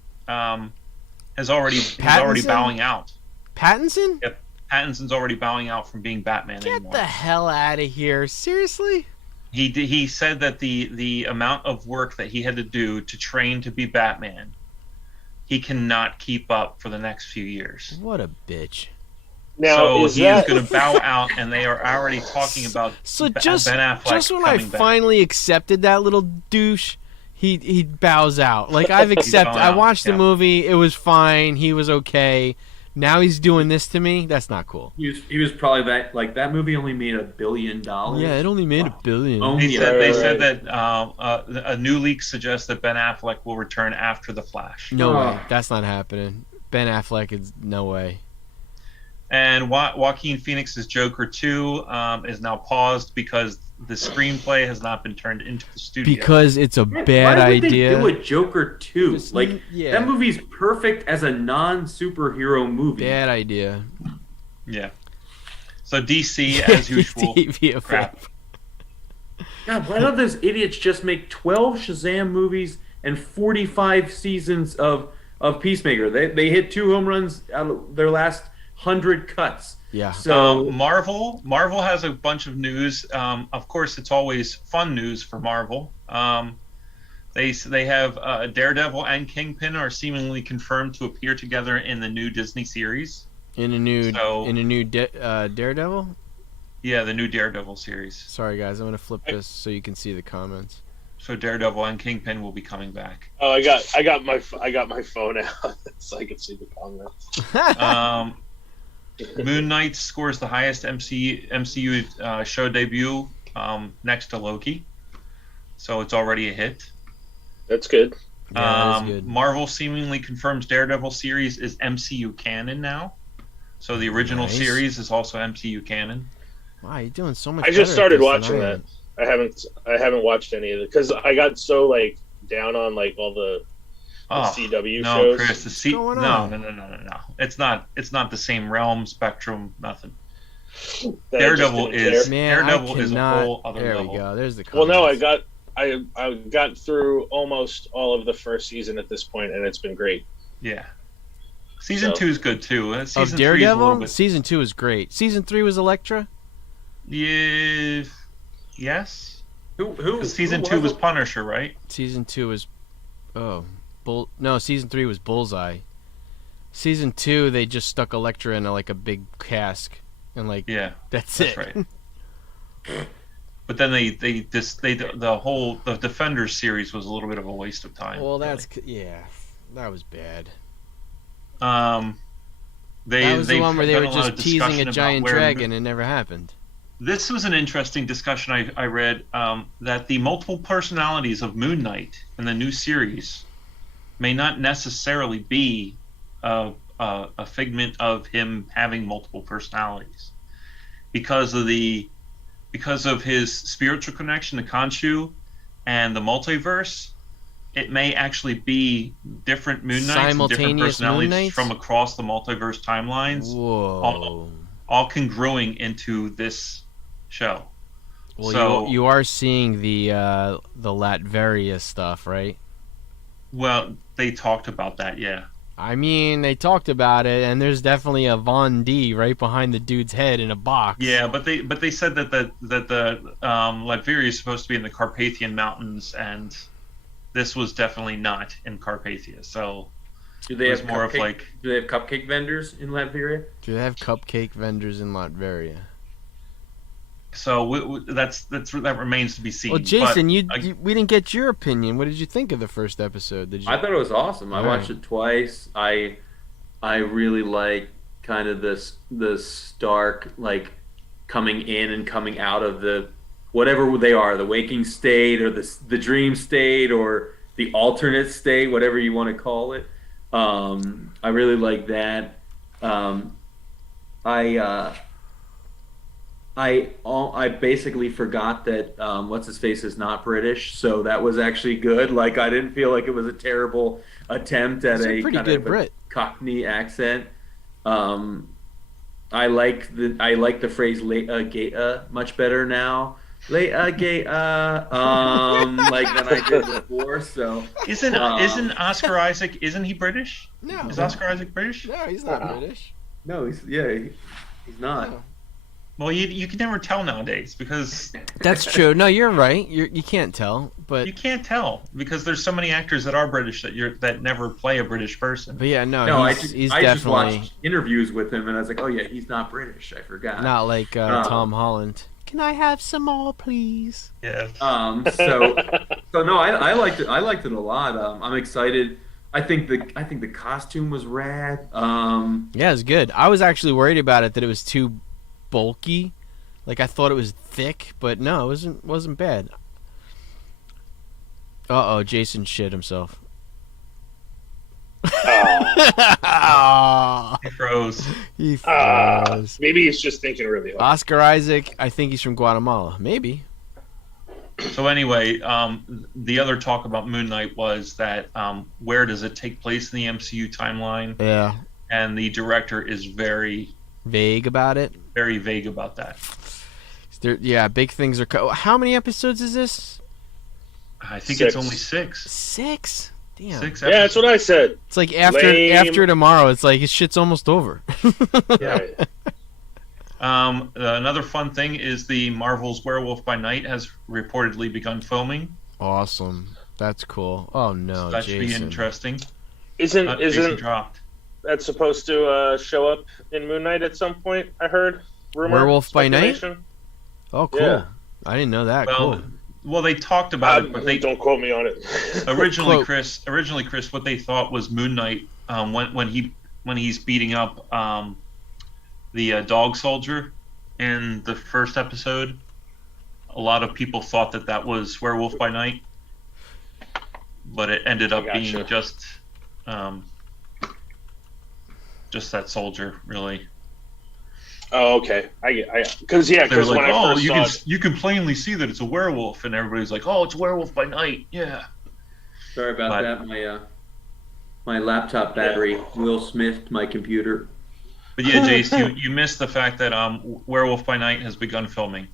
is already Pattinson? bowing out. Pattinson? Pattinson's already bowing out from being Batman Get anymore. the hell out of here! Seriously? He said that the amount of work that he had to do to train to be Batman, he cannot keep up for the next few years. What a bitch. Now, So is he that is going to bow out, and they are already talking about So Ben just Affleck when I coming back. finally accepted that little douche, he bows out. Like I've accepted. bowing I out, watched the yeah. movie. It was fine. He was okay. Now he's doing this to me. That's not cool. He was probably that movie only made $1 billion. Yeah, it only made $1 billion. Oh, They yeah. said, they Right. said that a new leak suggests that Ben Affleck will return after The Flash. No Oh. way. That's not happening. Ben Affleck is no way. And Joaquin Phoenix's Joker 2 is now paused because the screenplay has not been turned into the studio. Because it's a bad Why would idea. they do a Joker 2? Just- Like yeah. that movie's perfect as a non-superhero movie. Bad idea. Yeah. So DC, as usual, TV crap. God, why don't those idiots just make 12 Shazam movies and 45 seasons of Peacemaker? They hit 2 home runs out of their last 100 cuts. Yeah. So Marvel has a bunch of news. Of course, it's always fun news for Marvel. They have Daredevil and Kingpin are seemingly confirmed to appear together in the new Disney series. In a new So- Daredevil. Yeah, the new Daredevil series. Sorry guys, I'm gonna flip this so you can see the comments. So Daredevil and Kingpin will be coming back. Oh, I got my phone out so I can see the comments. Moon Knight scores the highest MCU show debut, next to Loki. So it's already a hit. That's good. Yeah, that is good. Marvel seemingly confirms Daredevil series is MCU canon now. So the original Nice. series is also MCU canon. Wow, you're doing so much. I just better at started this than watching I that. am. I haven't watched any of it because I got so like down on like all the CW no, shows. Chris, the going no, on? no. It's not the same realm, spectrum, nothing. that I just Daredevil didn't care. is Man, Daredevil I is a cannot. whole other There level. we go. There's the. Well, no, comments. I got through almost all of the first season at this point, and it's been great. Yeah. Season So- 2 is good too. Season Of 3 is a little Daredevil, bit. season 2 is great. Season 3 was Elektra. Yeah, yes. Who? 'Cause season 2 was Punisher, right? Season 2 was, no, season 3 was Bullseye. Season 2 they just stuck Elektra in like a big cask, and like Yeah, that's that's it. right. But then the Defenders series was a little bit of a waste of time. Well, really. yeah, that was bad. They That was the they've one where they done were a lot just of teasing discussion a about giant where- dragon, and it never happened. This was an interesting discussion I read, that the multiple personalities of Moon Knight in the new series may not necessarily be a figment of him having multiple personalities because of his spiritual connection to Khonshu and the multiverse. It may actually be different Moon Knights and different Simultaneous personalities Moon Knights? from across the multiverse timelines, Whoa. all congruing into this show. Well, So- you are seeing the Latveria stuff, right? Well, they talked about that, yeah. I mean, they talked about it, and there's definitely a Von D right behind the dude's head in a box. Yeah, but they said that the Latveria is supposed to be in the Carpathian Mountains, and this was definitely not in Carpathia. So Do they it was have more of cupcake- like, Do they have cupcake vendors in Latveria? Do they have cupcake vendors in Latveria? so that remains to be seen. Well, Jason, But, we didn't get your opinion. What did you think of the first episode? Did you? I thought it was awesome. I watched it twice. I really like kind of the Stark like coming in and coming out of the whatever they are, the waking state or the dream state or the alternate state, whatever you want to call it. I really like that. I basically forgot that what's his face is not British, so that was actually good. Like I didn't feel like it was a terrible attempt at He's a a pretty kind good of a Brit. Cockney accent. I like the phrase "Leia Gata" much better now. Leia Gata, like than I did before. So isn't Oscar Isaac? Isn't he British? No, Is Oscar Isaac British? no, he's not British. no, he's not. No. Well, you can never tell nowadays because That's true. No, you're right. You can't tell, but you can't tell because there's so many actors that are British that never play a British person. yeah, no, No, he's I just definitely watched interviews with him, and I was like, oh yeah, he's not British. I forgot. not like Tom Holland. Can I have some more, please? Yeah. So no, I liked it. I liked it a lot. I'm excited. I think the costume was rad. Yeah, it's good. I was actually worried about it that it was too bulky. Like I thought it was thick, but no, it wasn't bad. Uh-oh, Jason shit himself. Oh, He froze. He froze. maybe he's just thinking really hard. Oscar Isaac, I think he's from Guatemala. Maybe. So anyway, the other talk about Moon Knight was that where does it take place in the MCU timeline? Yeah. And the director is very, Vague about it. very vague about that. Yeah, big things are... How many episodes is this? I think 6. it's only 6. 6? Damn. 6 Yeah, that's what I said. It's like after Lame. tomorrow, it's like his shit's almost over. Right. Another fun thing is the Marvel's Werewolf by Night has reportedly begun filming. Awesome. That's cool. Oh no, That should be Jason. interesting. Isn't Jason dropped. that supposed to show up in Moon Knight at some point? I heard. Rumor, Werewolf by Night? speculation? Oh, cool. Yeah. I didn't know that. Well, Cool. Well, they talked about it, but they don't quote me on it. originally, Quote. Chris, what they thought was Moon Knight when he's beating up the dog soldier in the first episode. A lot of people thought that was Werewolf by Night, but it ended up being just that soldier, really. Oh, okay. Because They're when like, I oh, first saw it, you can plainly see that it's a werewolf, and everybody's like, oh, it's Werewolf by Night, yeah. Sorry about that. My laptop battery Will Smithed my computer. But yeah, Jace, you missed the fact that Werewolf by Night has begun filming.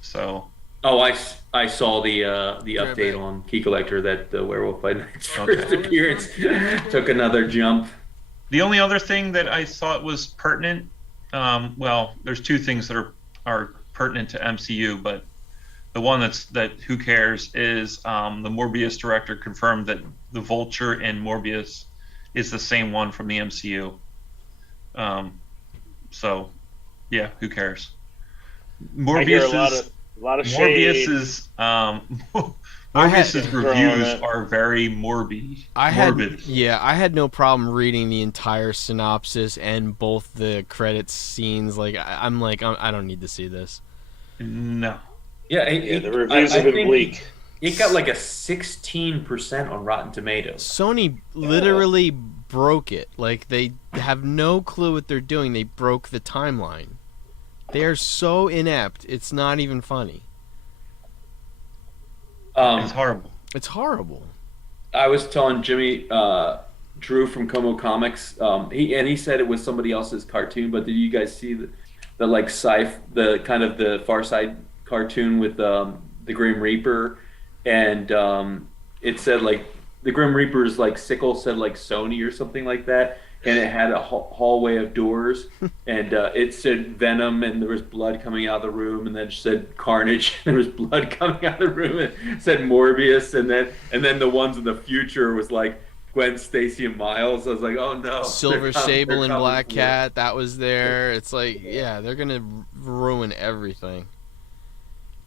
So. Oh, I saw the update on Key Collector that the Werewolf by Night's first appearance took another jump. The only other thing that I thought was pertinent, well, there's two things that are pertinent to MCU, but the one that who cares is the Morbius director confirmed that the Vulture in Morbius is the same one from the MCU. So, yeah, who cares? I hear a lot of shade. Morbius's reviews are very morbid. I had no problem reading the entire synopsis and both the credits scenes. Like, I'm like, I don't need to see this. No. Yeah, the reviews have been bleak. It got like a 16% on Rotten Tomatoes. Sony literally broke it. Like, they have no clue what they're doing. They broke the timeline. They are so inept. It's not even funny. It's horrible. It's horrible. I was telling Jimmy, Drew from Como Comics, he said it was somebody else's cartoon, but did you guys see the kind of the Far Side cartoon with the Grim Reaper, and it said like the Grim Reaper's like sickle said like Sony or something like that, and it had a hallway of doors, and it said Venom, and there was blood coming out of the room, and then it said Carnage, and there was blood coming out of the room, and it said Morbius, and then the ones in the future was like Gwen Stacy and Miles. I was like, oh no. Silver Sable and Black Cat, that was there. It's like, yeah, they're gonna ruin everything.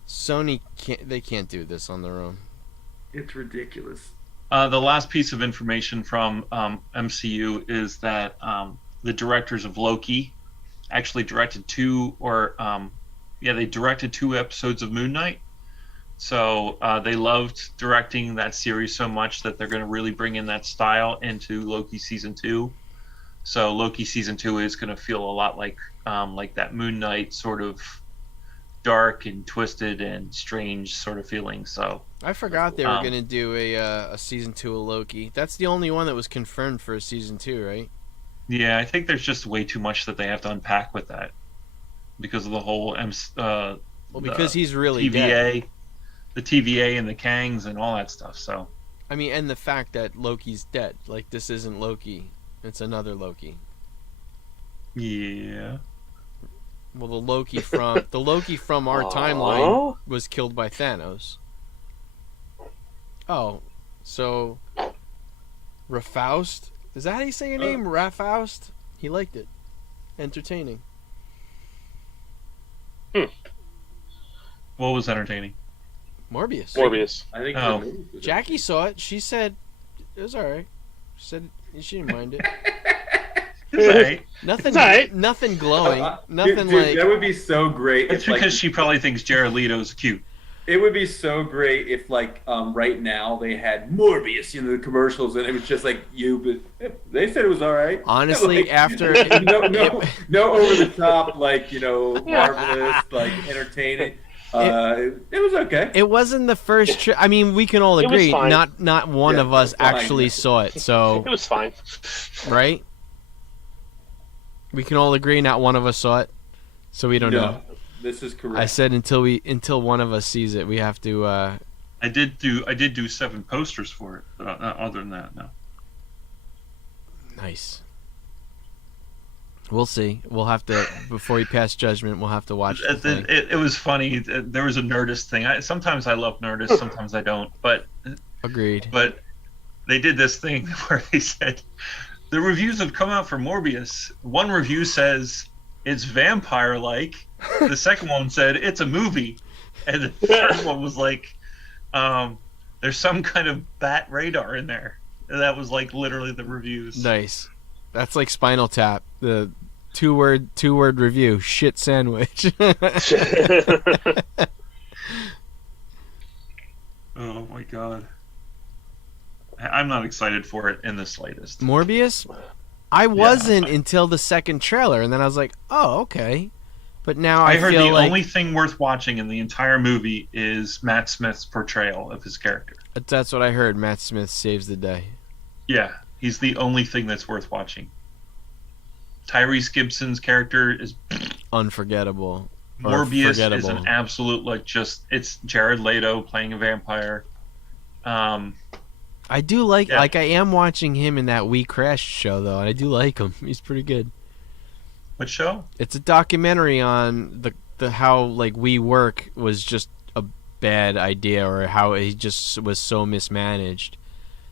Sony can't do this on their own. It's ridiculous. The last piece of information from MCU is that the directors of Loki actually directed two episodes of Moon Knight. So they loved directing that series so much that they're going to really bring in that style into Loki season 2. So Loki season 2 is going to feel a lot like that Moon Knight sort of dark and twisted and strange sort of feeling. So I forgot they were gonna do a season 2 of Loki. That's the only one that was confirmed for a season 2, right? Yeah, I think there's just way too much that they have to unpack with that because of the whole because he's really TVA, dead. the TVA and the Kangs and all that stuff. So I mean, and the fact that Loki's dead. Like, this isn't Loki; it's another Loki. Yeah. Well, the Loki from our timeline was killed by Thanos. Oh, so Rafaust? Is that how you say your name? Rafaust? He liked it. Entertaining. What was entertaining? Morbius. I think Jackie saw it. She said it was alright. She said she didn't mind it. Right. Nothing glowing. Nothing dude, like. that would be so great. It's because she probably thinks Jared Leto's cute. It would be so great if, like, right now they had Morbius in the commercials, and it was just like you. But they said it was all right. Honestly, like, after no over the top, like, marvelous, like entertaining. It was okay. It wasn't the first. I mean, we can all agree. fine. Not one of us actually saw it. So It was fine. right. We can all agree not one of us saw it, so we don't know. This is correct. I said until one of us sees it, we have to. I did do 7 posters for it, but other than that, no. Nice. We'll see. We'll have to before we pass judgment. We'll have to watch. It was funny. There was a Nerdist thing. Sometimes I love Nerdist, sometimes I don't. But agreed. But they did this thing where they said the reviews have come out for Morbius. One review says it's vampire-like. The second one said it's a movie, and the third one was like, there's some kind of bat radar in there. And that was like literally the reviews. Nice. That's like Spinal Tap. The two word review. Shit sandwich. Oh my god. I'm not excited for it in the slightest. Morbius? I wasn't until the second trailer, and then I was like, oh, okay. But now I heard feel the like only thing worth watching in the entire movie is Matt Smith's portrayal of his character. that's what I heard. Matt Smith saves the day. Yeah, he's the only thing that's worth watching. Tyrese Gibson's character is Unforgettable. Or Morbius is forgettable. an absolute it's Jared Leto playing a vampire. I do like Yeah. I am watching him in that We Crashed show though, and I do like him. He's pretty good. What show? It's a documentary on the how like We Work was just a bad idea, or how he just was so mismanaged.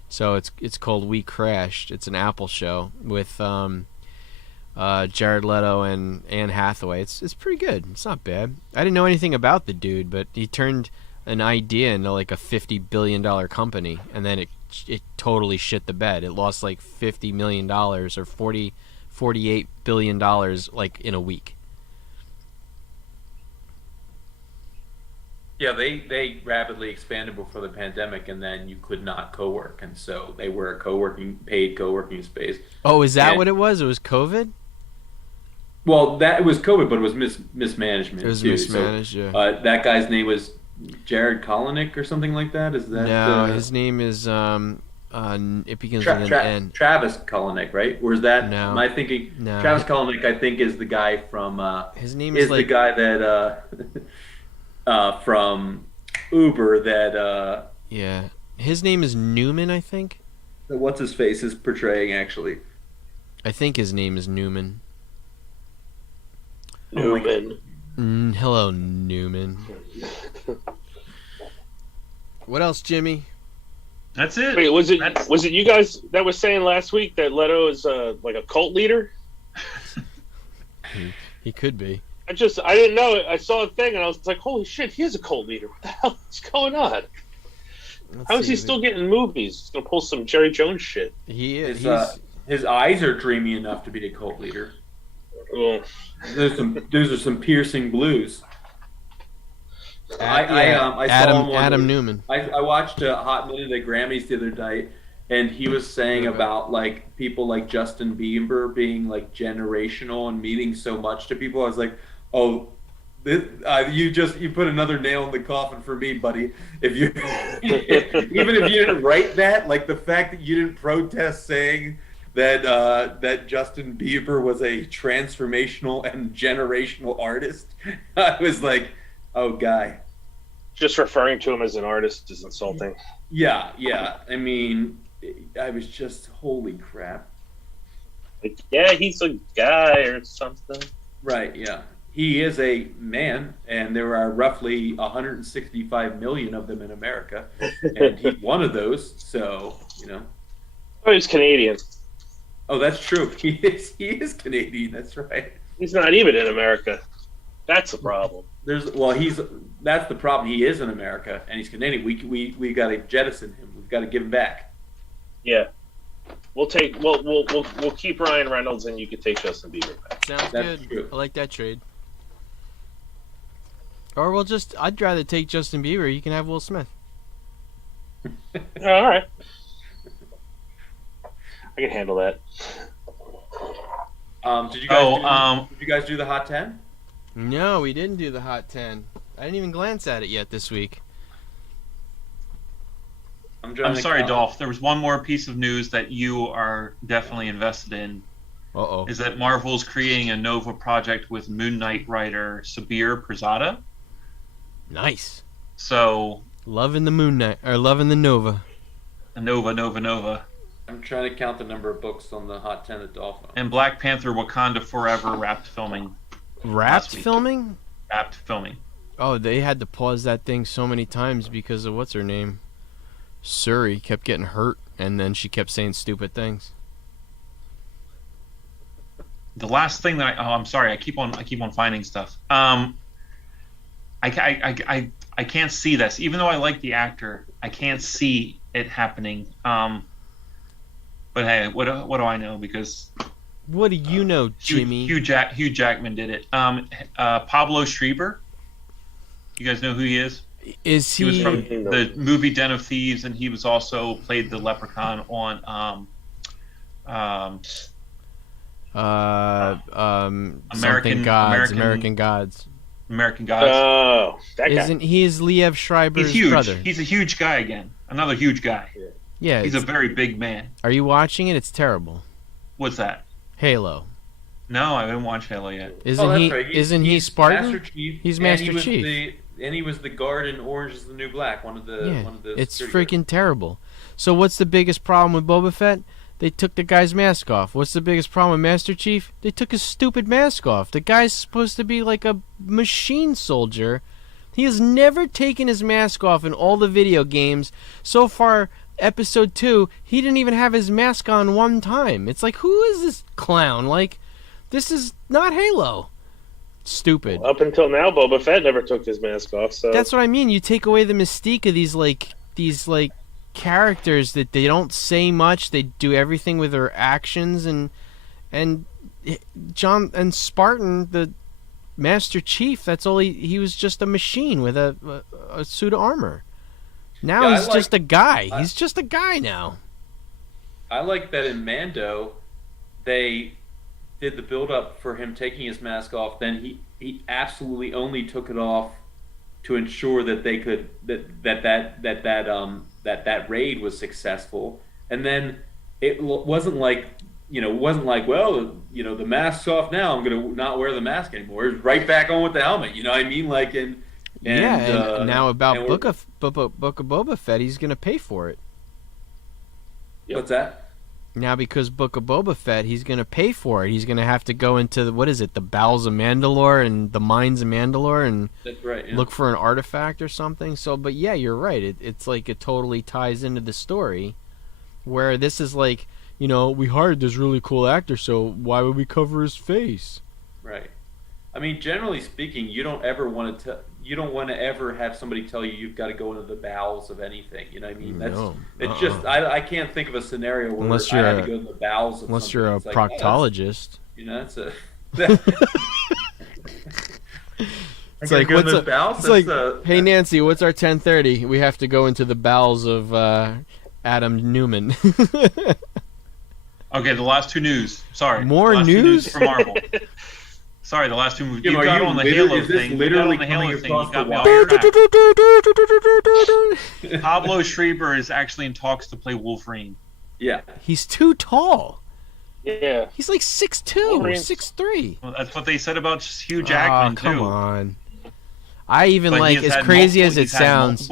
So it's called We Crashed. It's an Apple show with Jared Leto and Anne Hathaway. It's pretty good. It's not bad. I didn't know anything about the dude, but he turned an idea into like a $50 billion company, and then it totally shit the bed. It lost like $50 million or $48 billion like in a week. Yeah, they rapidly expanded before the pandemic, and then you could not co-work, and so they were a paid co-working space. Oh, is that And- what it was? It was COVID? Well, that it was COVID, but it was mismanagement. It was too. mismanaged, yeah. So, that guy's name was Jared Kalanick or something like that. Is that No, his name is it begins Tra- with Tra- an N. Travis Kalanick, right? Or is that? No. Am I thinking? No. Travis Kalanick, I think, is the guy from. His name Is is the like guy that from Uber that yeah. His name is Newman, I think. what's his face is portraying actually. I think his name is Newman. Newman. Hello, Newman. What else, Jimmy? That's it. Wait, was That's- it you guys that was saying last week that Leto is like a cult leader? He could be. I didn't know it. I saw a thing and I was like, holy shit, he is a cult leader. What the hell is going on? Let's How is see he if still getting movies? He's gonna pull some Jerry Jones shit. He is. His eyes are dreamy enough to be a cult leader. Well, Those are some piercing blues. I saw Adam him on- Newman. I watched a Hot Minute at Grammys the other night, and he was saying about like people like Justin Bieber being like generational and meaning so much to people. I was like, oh, you put another nail in the coffin for me, buddy. If you even if you didn't write that, like the fact that you didn't protest saying that Justin Bieber was a transformational and generational artist, I was like, oh, guy. just referring to him as an artist is insulting. Yeah. I mean, I was just, holy crap. Like, yeah, he's a guy or something. Right, yeah. He is a man, and there are roughly 165 million of them in America, and he's one of those, so, you know. Oh, he's Canadian. Oh, that's true. He is Canadian, that's right. He's not even in America. That's the problem. That's the problem. He is in America, and he's Canadian. We got to jettison him. We've got to give him back. Yeah. We'll keep Ryan Reynolds and you can take Justin Bieber back. Sounds That's good. true. I like that trade. Or I'd rather take Justin Bieber. You can have Will Smith. All right. I can handle that. Did you guys do the Hot 10? No, we didn't do the Hot 10. I didn't even glance at it yet this week. I'm sorry, Dolph. There was one more piece of news that you are definitely invested in. Uh-oh. Is that Marvel's creating a Nova project with Moon Knight writer Sabir Pirzada. Nice. So, Loving the Moon Knight, or loving the Nova. Nova. I'm trying to count the number of books on the Hot 10 at Dolphin. And Black Panther Wakanda Forever wrapped filming. Wrapped Last week. filming? Wrapped filming. Oh, they had to pause that thing so many times because of what's her name? Suri kept getting hurt, and then she kept saying stupid things. The last thing that I'm sorry, I keep on finding stuff. I I can't see this. Even though I like the actor, I can't see it happening. But hey, what do I know? Because What do you know, Jimmy? Hugh Jackman did it. Pablo Schreiber. You guys know who he is? Is He was he? from the movie Den of Thieves, and he was also played the Leprechaun on Something Gods, American Gods. American Gods. Oh, that guy. Isn't he is Liev Schreiber's He's huge. brother? He's a huge guy again. Another huge guy. Yeah. He's a very big man. Are you watching it? It's terrible. What's that? Halo. No, I haven't watched Halo yet. Isn't that's he? right. Isn't he He's Spartan? Master Chief. He's and Master he was Chief. And he was the guard in Orange is the New Black. One of the. Yeah, One of the it's security freaking terrible. So what's the biggest problem with Boba Fett? They took the guy's mask off. What's the biggest problem with Master Chief? They took his stupid mask off. The guy's supposed to be like a machine soldier. He has never taken his mask off in all the video games. So far, Episode 2, he didn't even have his mask on one time. It's like, who is this clown? Like, this is not Halo. Stupid. Up until now, Boba Fett never took his mask off. So That's what I mean. You take away the mystique of these characters that they don't say much. They do everything with their actions, and John and Spartan, the Master Chief. That's all he was just a machine with a suit of armor. Now Yeah, he's just a guy. He's just a guy now. I like that in Mando, they did the build up for him taking his mask off. Then he absolutely only took it off to ensure that they could that raid was successful. And then it wasn't like well, the mask's off now. I'm gonna not wear the mask anymore. It's right back on with the helmet. You know what I mean? Like and now about and Book of Boba Fett, he's gonna pay for it. What's that? Now, because Book of Boba Fett, he's going to pay for it. He's going to have to go into, the bowels of Mandalore and the mines of Mandalore and That's right. Yeah. look for an artifact or something. So, but yeah, you're right. It's like it totally ties into the story, where this is like, we hired this really cool actor, so why would we cover his face? Right. I mean, generally speaking, you don't want to ever have somebody tell you you've got to go into the bowels of anything. You know what I mean? It's just I can't think of a scenario where Unless I had to go into the bowels of unless something. you're a It's like, proctologist. that's a. It's like hey Nancy, what's our 10:30? We have to go into the bowels of Adam Newman. Okay, the last two news. Sorry. More the last two news? for Marvel. Sorry, the last two movies. Yeah, You are got you on the literally- Halo is this thing. You got literally on the Halo coming thing. You across got the me all wire? Pablo Schreiber is actually in talks to play Wolverine. Yeah. He's too tall. yeah, He's like 6'2", Wolverine's- 6'3". Well, that's what they said about Hugh Jackman Oh, come too. on. I even But like, he has as had crazy multiple- as it he's had sounds,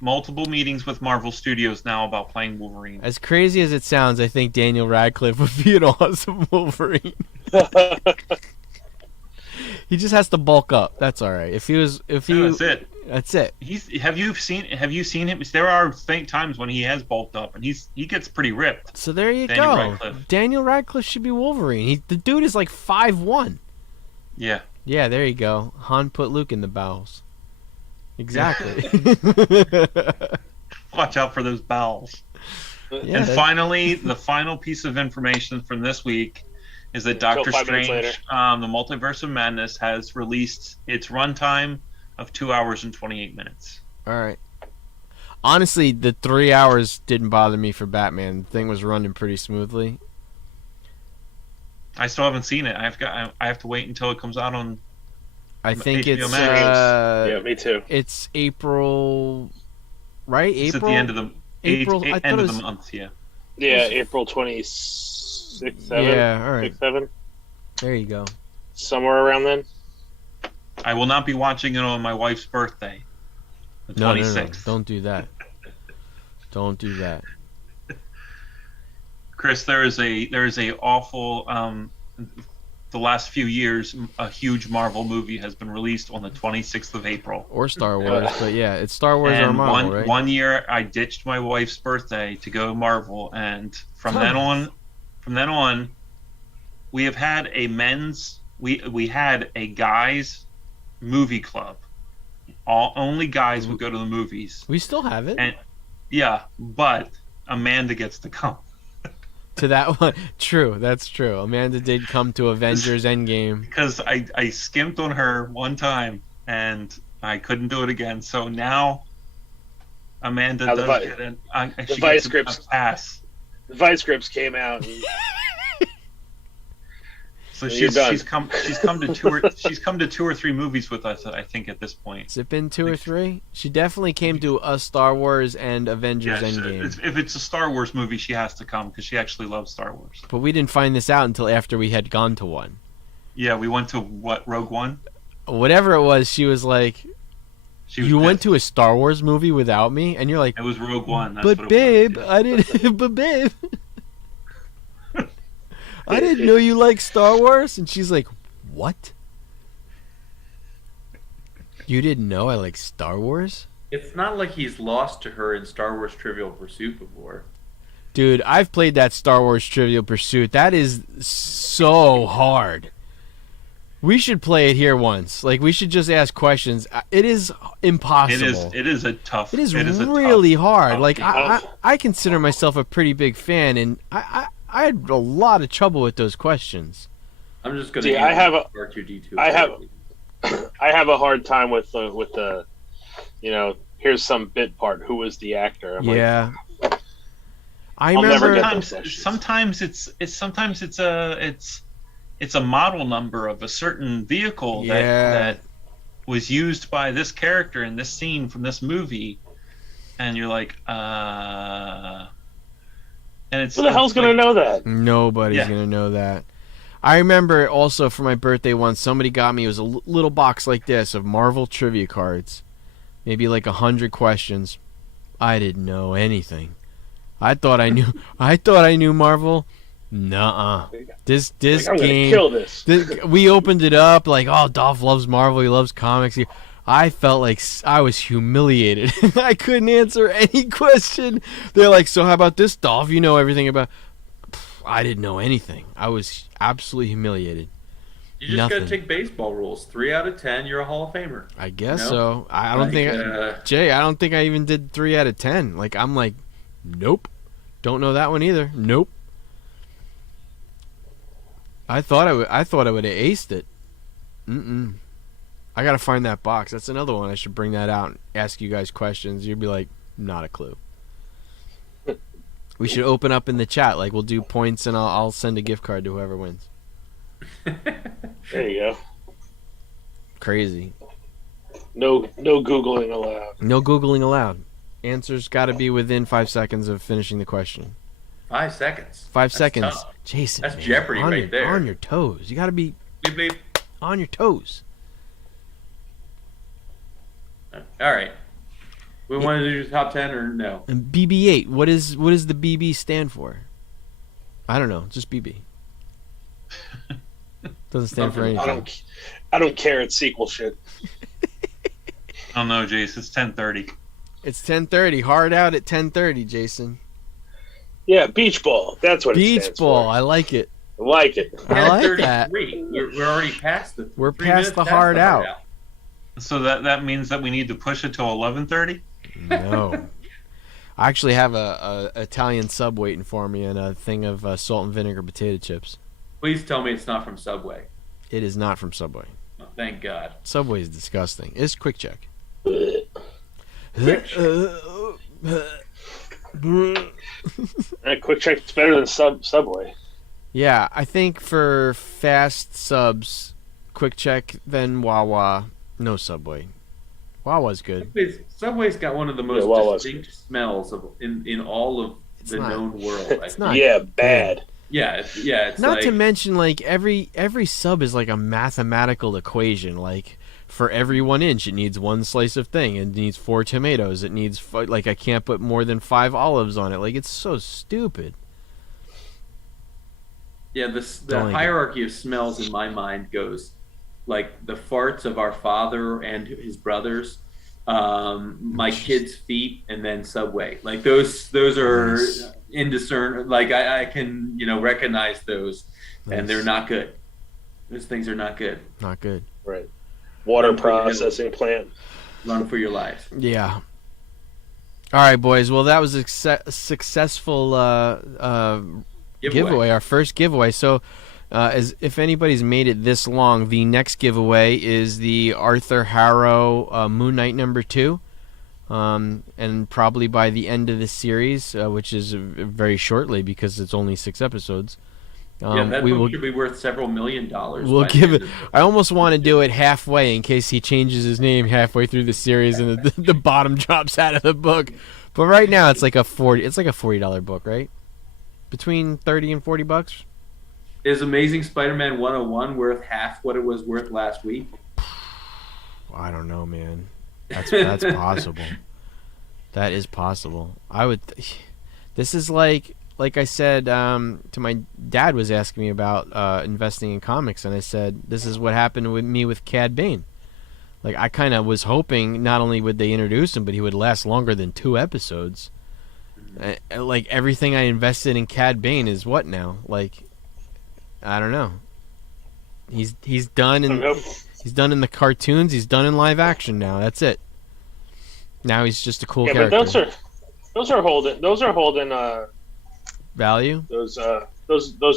multiple meetings with Marvel Studios now about playing Wolverine. as crazy as it sounds, I think Daniel Radcliffe would be an awesome Wolverine. He just has to bulk up. That's all right. That's it. That's it. Have you seen him? There are times when he has bulked up and he gets pretty ripped. So there you Daniel go. Radcliffe. Daniel Radcliffe should be Wolverine. The dude is like 5'1". Yeah. Yeah, there you go. Han put Luke in the bowels. Exactly. Watch out for those bowels. Yeah, And finally, the final piece of information from this week is that Doctor 5 minutes Strange, later. the Multiverse of Madness, has released its runtime of 2 hours and 28 minutes. all right. Honestly, the 3 hours didn't bother me for Batman. The thing was running pretty smoothly. I still haven't seen it. I have to wait until it comes out on. I think HBO it's Max. yeah, me too. it's April, right? It's April. at the end of the April. I thought end it of was the month. Yeah. Yeah, April 26th, 7. Yeah, all right. 6, 7, There you go. somewhere around then. I will not be watching it on my wife's birthday, the No, 26th. don't do that. Don't do that. Chris, there is a awful. The last few years, a huge Marvel movie has been released on the 26th of April. Or Star Wars, but yeah, it's Star Wars or And Marvel, right? one year, I ditched my wife's birthday to go Marvel, and from then on, we have had a we had a guys movie club only guys would go to the movies. We still have it. And yeah, but Amanda gets to come. To that one. True, that's true. Amanda did come to Avengers Endgame. Because I skimped on her one time and I couldn't do it again. So now Amanda Now does get an the she vice gets grips. a pass. The vice grips came out. And So You're done. she's come to two or three movies with us, I think, at this point. Has it been 2 or 3? She definitely came to a Star Wars and Avengers Yeah, Endgame. if it's a Star Wars movie, she has to come because she actually loves Star Wars. But we didn't find this out until after we had gone to one. Yeah, we went to Rogue One. Whatever it was, she was like, She was "You went pissed. to a Star Wars movie without me?" And you're like, It was Rogue One. That's "But what it babe, was. I didn't. But babe, I didn't know you like Star Wars." And she's like, "What? You didn't know I like Star Wars?" It's not like he's lost to her in Star Wars Trivial Pursuit before. Dude, I've played that Star Wars Trivial Pursuit. That is so hard. We should play it here once. Like, we should just ask questions. It is impossible. It is a tough. It is a really tough- hard. tough Like, game. I consider myself a pretty big fan, and I had a lot of trouble with those questions. I'm just gonna. See, I have a- R2D2. I have a hard time with the, here's some bit part. Who was the actor? I'm like, Yeah. I I'll never remember. get those Sometimes questions. sometimes it's a model number of a certain vehicle Yeah. that was used by this character in this scene from this movie, and you're like, and it's Who the hell's gonna know that? Nobody's Yeah. gonna know that. I remember also for my birthday once, somebody got me, it was a little box like this of Marvel trivia cards. Maybe like 100 questions. I didn't know anything. I thought I knew Marvel. Nuh-uh. This Like, I'm game. gonna kill this. We opened it up like, oh, Dolph loves Marvel. He loves comics. I felt like I was humiliated. I couldn't answer any question. They're like, so how about this, Dolph? You know everything about. I didn't know anything. I was absolutely humiliated. You just Nothing. gotta take baseball rules. 3 out of 10, you're a Hall of Famer. I guess No? so. I don't think Jay. I don't think I even did 3 out of 10. Like, I'm like, nope. Don't know that one either. Nope. I thought I would have aced it. I gotta find that box. That's another one. I should bring that out and ask you guys questions. You'd be like, not a clue. We should open up in the chat. Like, we'll do points, and I'll send a gift card to whoever wins. There you go. Crazy. No googling allowed. No Googling allowed. Answers got to be within 5 seconds of finishing the question. 5 seconds. 5 That's seconds. tough. Jason. That's man, Jeopardy on right your, there. On your toes. You got to be Beep, beep. on your toes. All right. We want to do top 10 or no? And BB-8. What does the BB stand for? I don't know. Just BB. Doesn't stand for anything. I don't care. It's sequel shit. I don't know, Jace. It's 10:30. It's 10:30. Hard out at 10:30, Jason. Yeah, beach ball. That's what it Beach stands ball. for. I like it. I like it. I like that. 33. We're already past the. We're 3 past minutes the hard out. So that means that we need to push it till 11:30. No. I actually have a Italian sub waiting for me and a thing of salt and vinegar potato chips. Please tell me it's not from Subway. It is not from Subway. Oh, thank God. Subway is disgusting. It's Quick Check. Quick Quick Check's better than Subway. Yeah, I think for fast subs, Quick Check, then Wawa, no Subway. Wawa's good. Subway's got one of the most Wawa's distinct smells in all of the not- known world. It's not. Yeah, bad. It's Not like, to mention, like, every sub is like a mathematical equation. Like, for every 1 inch, it needs 1 slice of thing. It needs 4 tomatoes. It needs, like, I can't put more than 5 olives on it. Like, it's so stupid. the Don't like hierarchy of smells in my mind goes like the farts of our father and his brothers, my kids' feet, and then Subway. Like those are Nice. indiscernible. Like I can recognize those, and Nice. they're not good. Those things are not good. Not good. Right. Water processing plant. run for your lives. Yeah. All right, boys. Well, that was a successful giveaway, our first giveaway. So, as if anybody's made it this long, the next giveaway is the Arthur Harrow Moon Knight #2, and probably by the end of the series, which is very shortly because it's only 6 episodes. That book should be worth several $1 million. We'll give it. I almost want to do it halfway in case he changes his name halfway through the series and the bottom drops out of the book. But right now it's like a $40 book, right? Between $30 and $40. Is Amazing Spider-Man 101 worth half what it was worth last week? I don't know, man. That's possible. That is possible. I would. This is like I said to my dad was asking me about investing in comics, and I said this is what happened with me with Cad Bane. Like I kind of was hoping not only would they introduce him, but he would last longer than 2 episodes. Like everything I invested in Cad Bane is what now? Like I don't know. He's done in the cartoons. He's done in live action now. That's it. Now he's just a cool character. But those are holding value. Those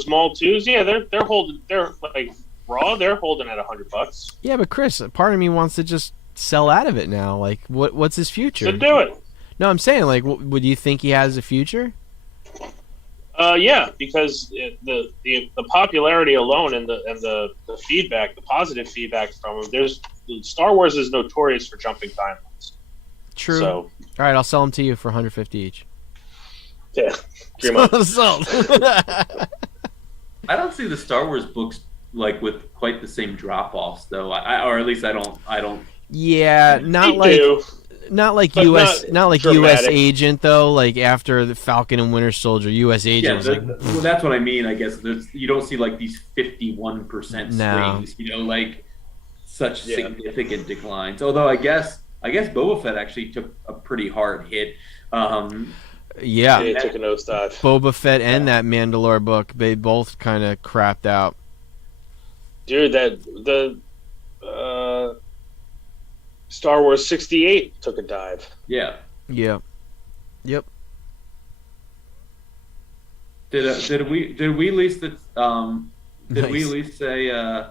small twos, yeah, they're holding. They're like raw. They're holding at $100. Yeah, but Chris, part of me wants to just sell out of it now. Like, what's his future? So do it. No, I'm saying, like, would you think he has a future? Yeah, because the popularity alone and the feedback, the positive feedback from him. Star Wars is notorious for jumping timelines. True. So, all right, I'll sell them to you for $150 each. Yeah, sold. I don't see the Star Wars books like with quite the same drop-offs, though. Or at least I don't. Yeah, not like US Agent though. Like after the Falcon and Winter Soldier, US Agent. Yeah, well, that's what I mean. I guess you don't see like these 51% swings. You know, like such significant declines. Although I guess Boba Fett actually took a pretty hard hit. Yeah, he took a nosedive. Boba Fett and that Mandalore book, they both kind of crapped out. Dude, the Star Wars 68 took a dive. Yeah. Yep. Did we at least we at least say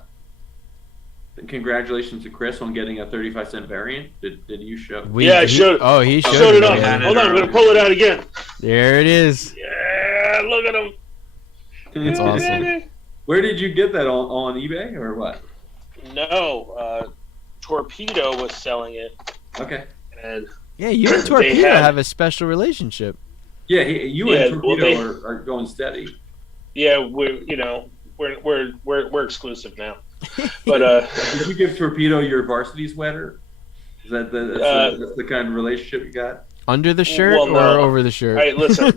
congratulations to Chris on getting a 35-cent variant? Did you show? I showed. Oh, he showed, showed it up. Hold on, I'm gonna pull it out again. There it is. Yeah, look at him. It's awesome. Where did you get that on eBay or what? No, Torpedo was selling it. Okay. And yeah, you and Torpedo have a special relationship. Yeah, and Torpedo are going steady. Yeah, we're exclusive now. But did you give Torpedo your varsity sweater? Is that's the kind of relationship you got? Under the shirt or over the shirt? All right, listen.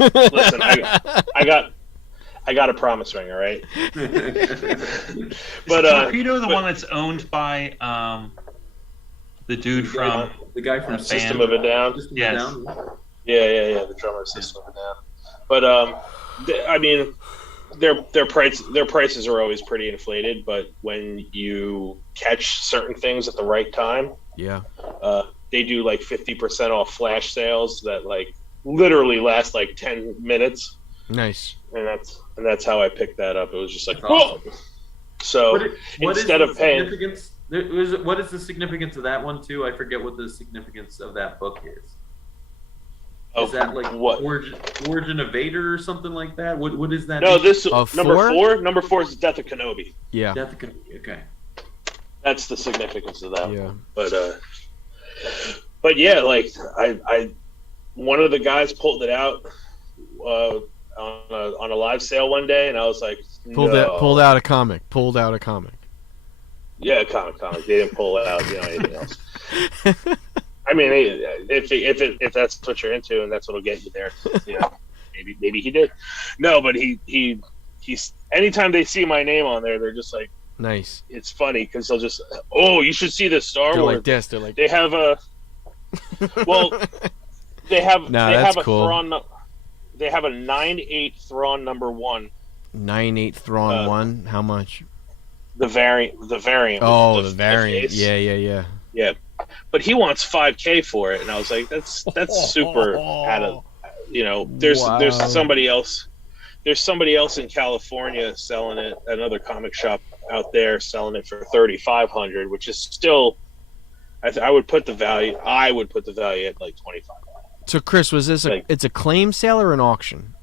I got a promise ring, all right? But Torpedo the one that's owned by the dude from the guy from System of a Down. Yes. Yeah, the drummer of System of a Down. But I mean, their prices are always pretty inflated, but when you catch certain things at the right time, they do like 50% off flash sales that like literally last like 10 minutes. Nice. And that's how I picked that up. It was just like, whoa. So instead of paying, what is the significance of that one too? I forget what the significance of that book is. Is that like what Origin of Vader or something like that? What is that? No, this number 4. Number 4 is Death of Kenobi. Yeah. Death of Kenobi. Okay. That's the significance of that. Yeah. But yeah, like I one of the guys pulled it out on a live sale one day, and I was like, pulled out a comic. Yeah, comic. They didn't pull out anything else. I mean, if that's what you're into and that's what'll get you there, maybe he did. No, but he's anytime they see my name on there, they're just like, nice. It's funny because they'll just, you should see this Star Wars. Like this. They're like, they have a they have a cool. Thrawn. They have a 9/8 Thrawn #1. 9/8 Thrawn 1. How much? The variant. Oh, the variant. Yeah. Yeah, but he wants $5K for it, and I was like, that's super out of, there's somebody else. There's somebody else in California selling it, another comic shop out there selling it for $3,500, which is still, I would put the value at like 25. So Chris, was this it's a claim sale or an auction?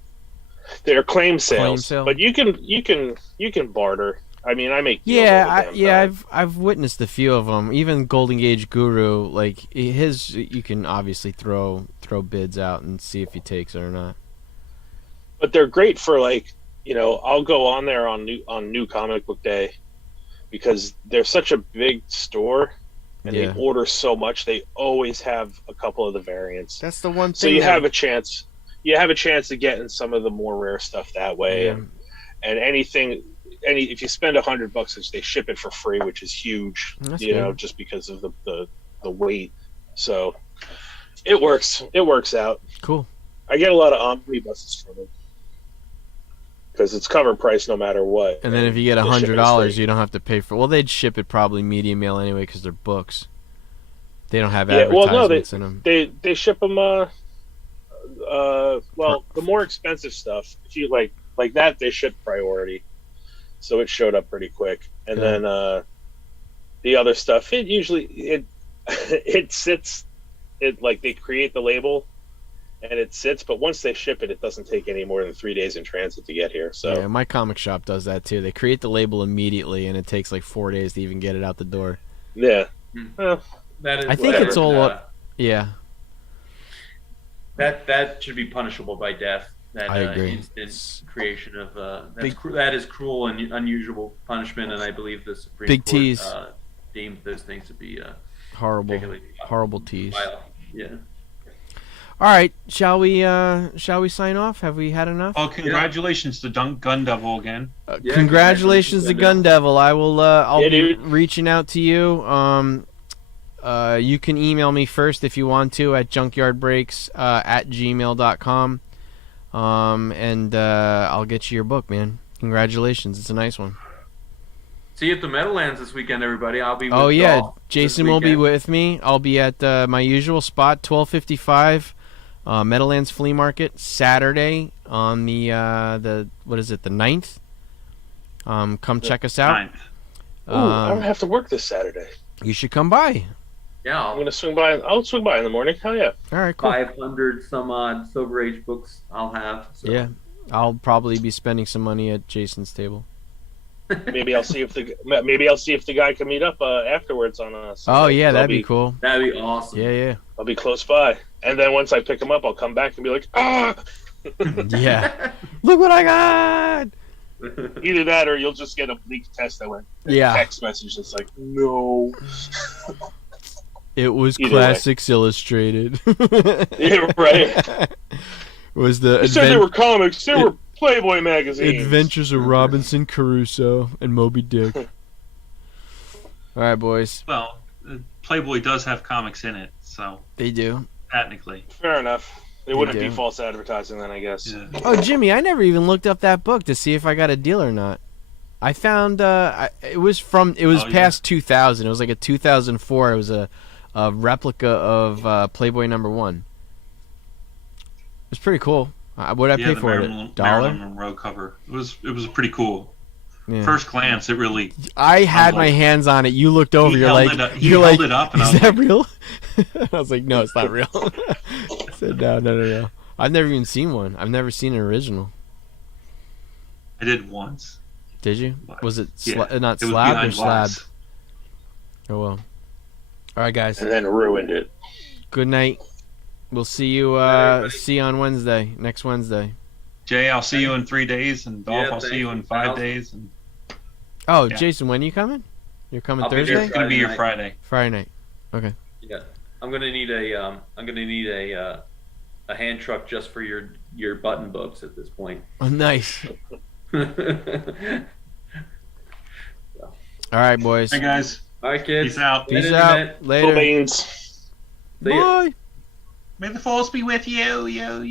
They're claim sales, Claim sale? but you can barter. I mean, I make deals all the damn time. I've witnessed a few of them. Even Golden Gage Guru, like his, you can obviously throw bids out and see if he takes it or not. But they're great for I'll go on there on new comic book day because they're such a big store and they order so much. They always have a couple of the variants. That's the one thing. So you have a chance. You have a chance of getting some of the more rare stuff that way, and if you spend $100, they ship it for free, which is huge. That's good. Just because of the weight. So it works. It works out. Cool. I get a lot of omnibuses from it because it's cover price no matter what. And then if you get $100, you don't have to pay for. Well, they'd ship it probably medium mail anyway because they're books. They don't have advertisements in them. They ship them. The more expensive stuff, if you like that, they ship priority, so it showed up pretty quick. And then the other stuff, it usually it sits. It they create the label. And it sits, but once they ship it, it doesn't take any more than 3 days in transit to get here. So yeah, my comic shop does that too. They create the label immediately, and it takes like 4 days to even get it out the door. Yeah, well, That is. I think it's all up. Yeah, that should be punishable by death. That I agree. Instant creation of that is cruel and unusual punishment, and I believe the Supreme Big Court T's. deemed those things to be horrible tease. Yeah. All right, shall we sign off? Have we had enough? Oh, congratulations to Gun Devil again. Congratulations to Gun Devil. I will. I'll be dude. reaching out to you. You can email me first if you want to at junkyardbreaks at gmail.com. And I'll get you your book, man. Congratulations. It's a nice one. See you at the Meadowlands this weekend, everybody. I'll be with Oh, yeah. y'all Jason this will be weekend. with me. I'll be at my usual spot, 1255 Meadowlands Flea Market, Saturday on the 9th. Come check us out. 9th. I don't have to work this Saturday. You should come by. Yeah, I'm gonna swing by. I'll swing by in the morning. Hell yeah! All right, cool. 500 some odd Silver Age books I'll have. So. Yeah, I'll probably be spending some money at Jason's table. Maybe I'll see if the guy can meet up afterwards on us. Oh yeah, that'd be cool. That'd be awesome. Yeah. I'll be close by, and then once I pick him up, I'll come back and be like, Yeah. Look what I got. Either that, or you'll just get a leaked text that went. Yeah. Text message that's like, no. It was Either Classics Illustrated. Yeah, right. Was the They said they were comics. They were Playboy magazines. Adventures of Robinson Crusoe and Moby Dick. All right, boys. Well, Playboy does have comics in it, so They do. technically. Fair enough. It wouldn't be do. false advertising then, I guess. Yeah. Oh, Jimmy, I never even looked up that book to see if I got a deal or not. I found it was past 2000. It was like a 2004. It was a replica of Playboy #1. It was pretty cool. What did I pay the for Marilyn, it? Marilyn $1? Monroe cover. It was pretty cool. Yeah. First glance, it really. I had I'm my like- hands on it. You looked over. He You're held like, it up- he you're held like, it up, and I is was that like- real? I was like, no, it's not real. I said, no. I've never even seen one. I've never seen an original. I did once. Did you? Was it Yeah, not it was slabbed or behind slabbed? glass. Oh well. All right, guys. And then ruined it. Good night. We'll see you. See you on Wednesday. Next Wednesday. Jay, I'll see you in 3 days, and Dolph, Yeah, I'll see you in thanks. 5 days. And Oh, Yeah. Jason, when are you coming? You're coming I'll be there Thursday? it's gonna be your Friday Friday. Friday night. Yeah, I'm gonna need a hand truck just for your button books at this point. Oh, nice. All All right, boys. Hey guys, right, kids. peace out. Peace Later, out. Internet. Cool Later. beans. See ya. Bye. May the force be with you. Yo.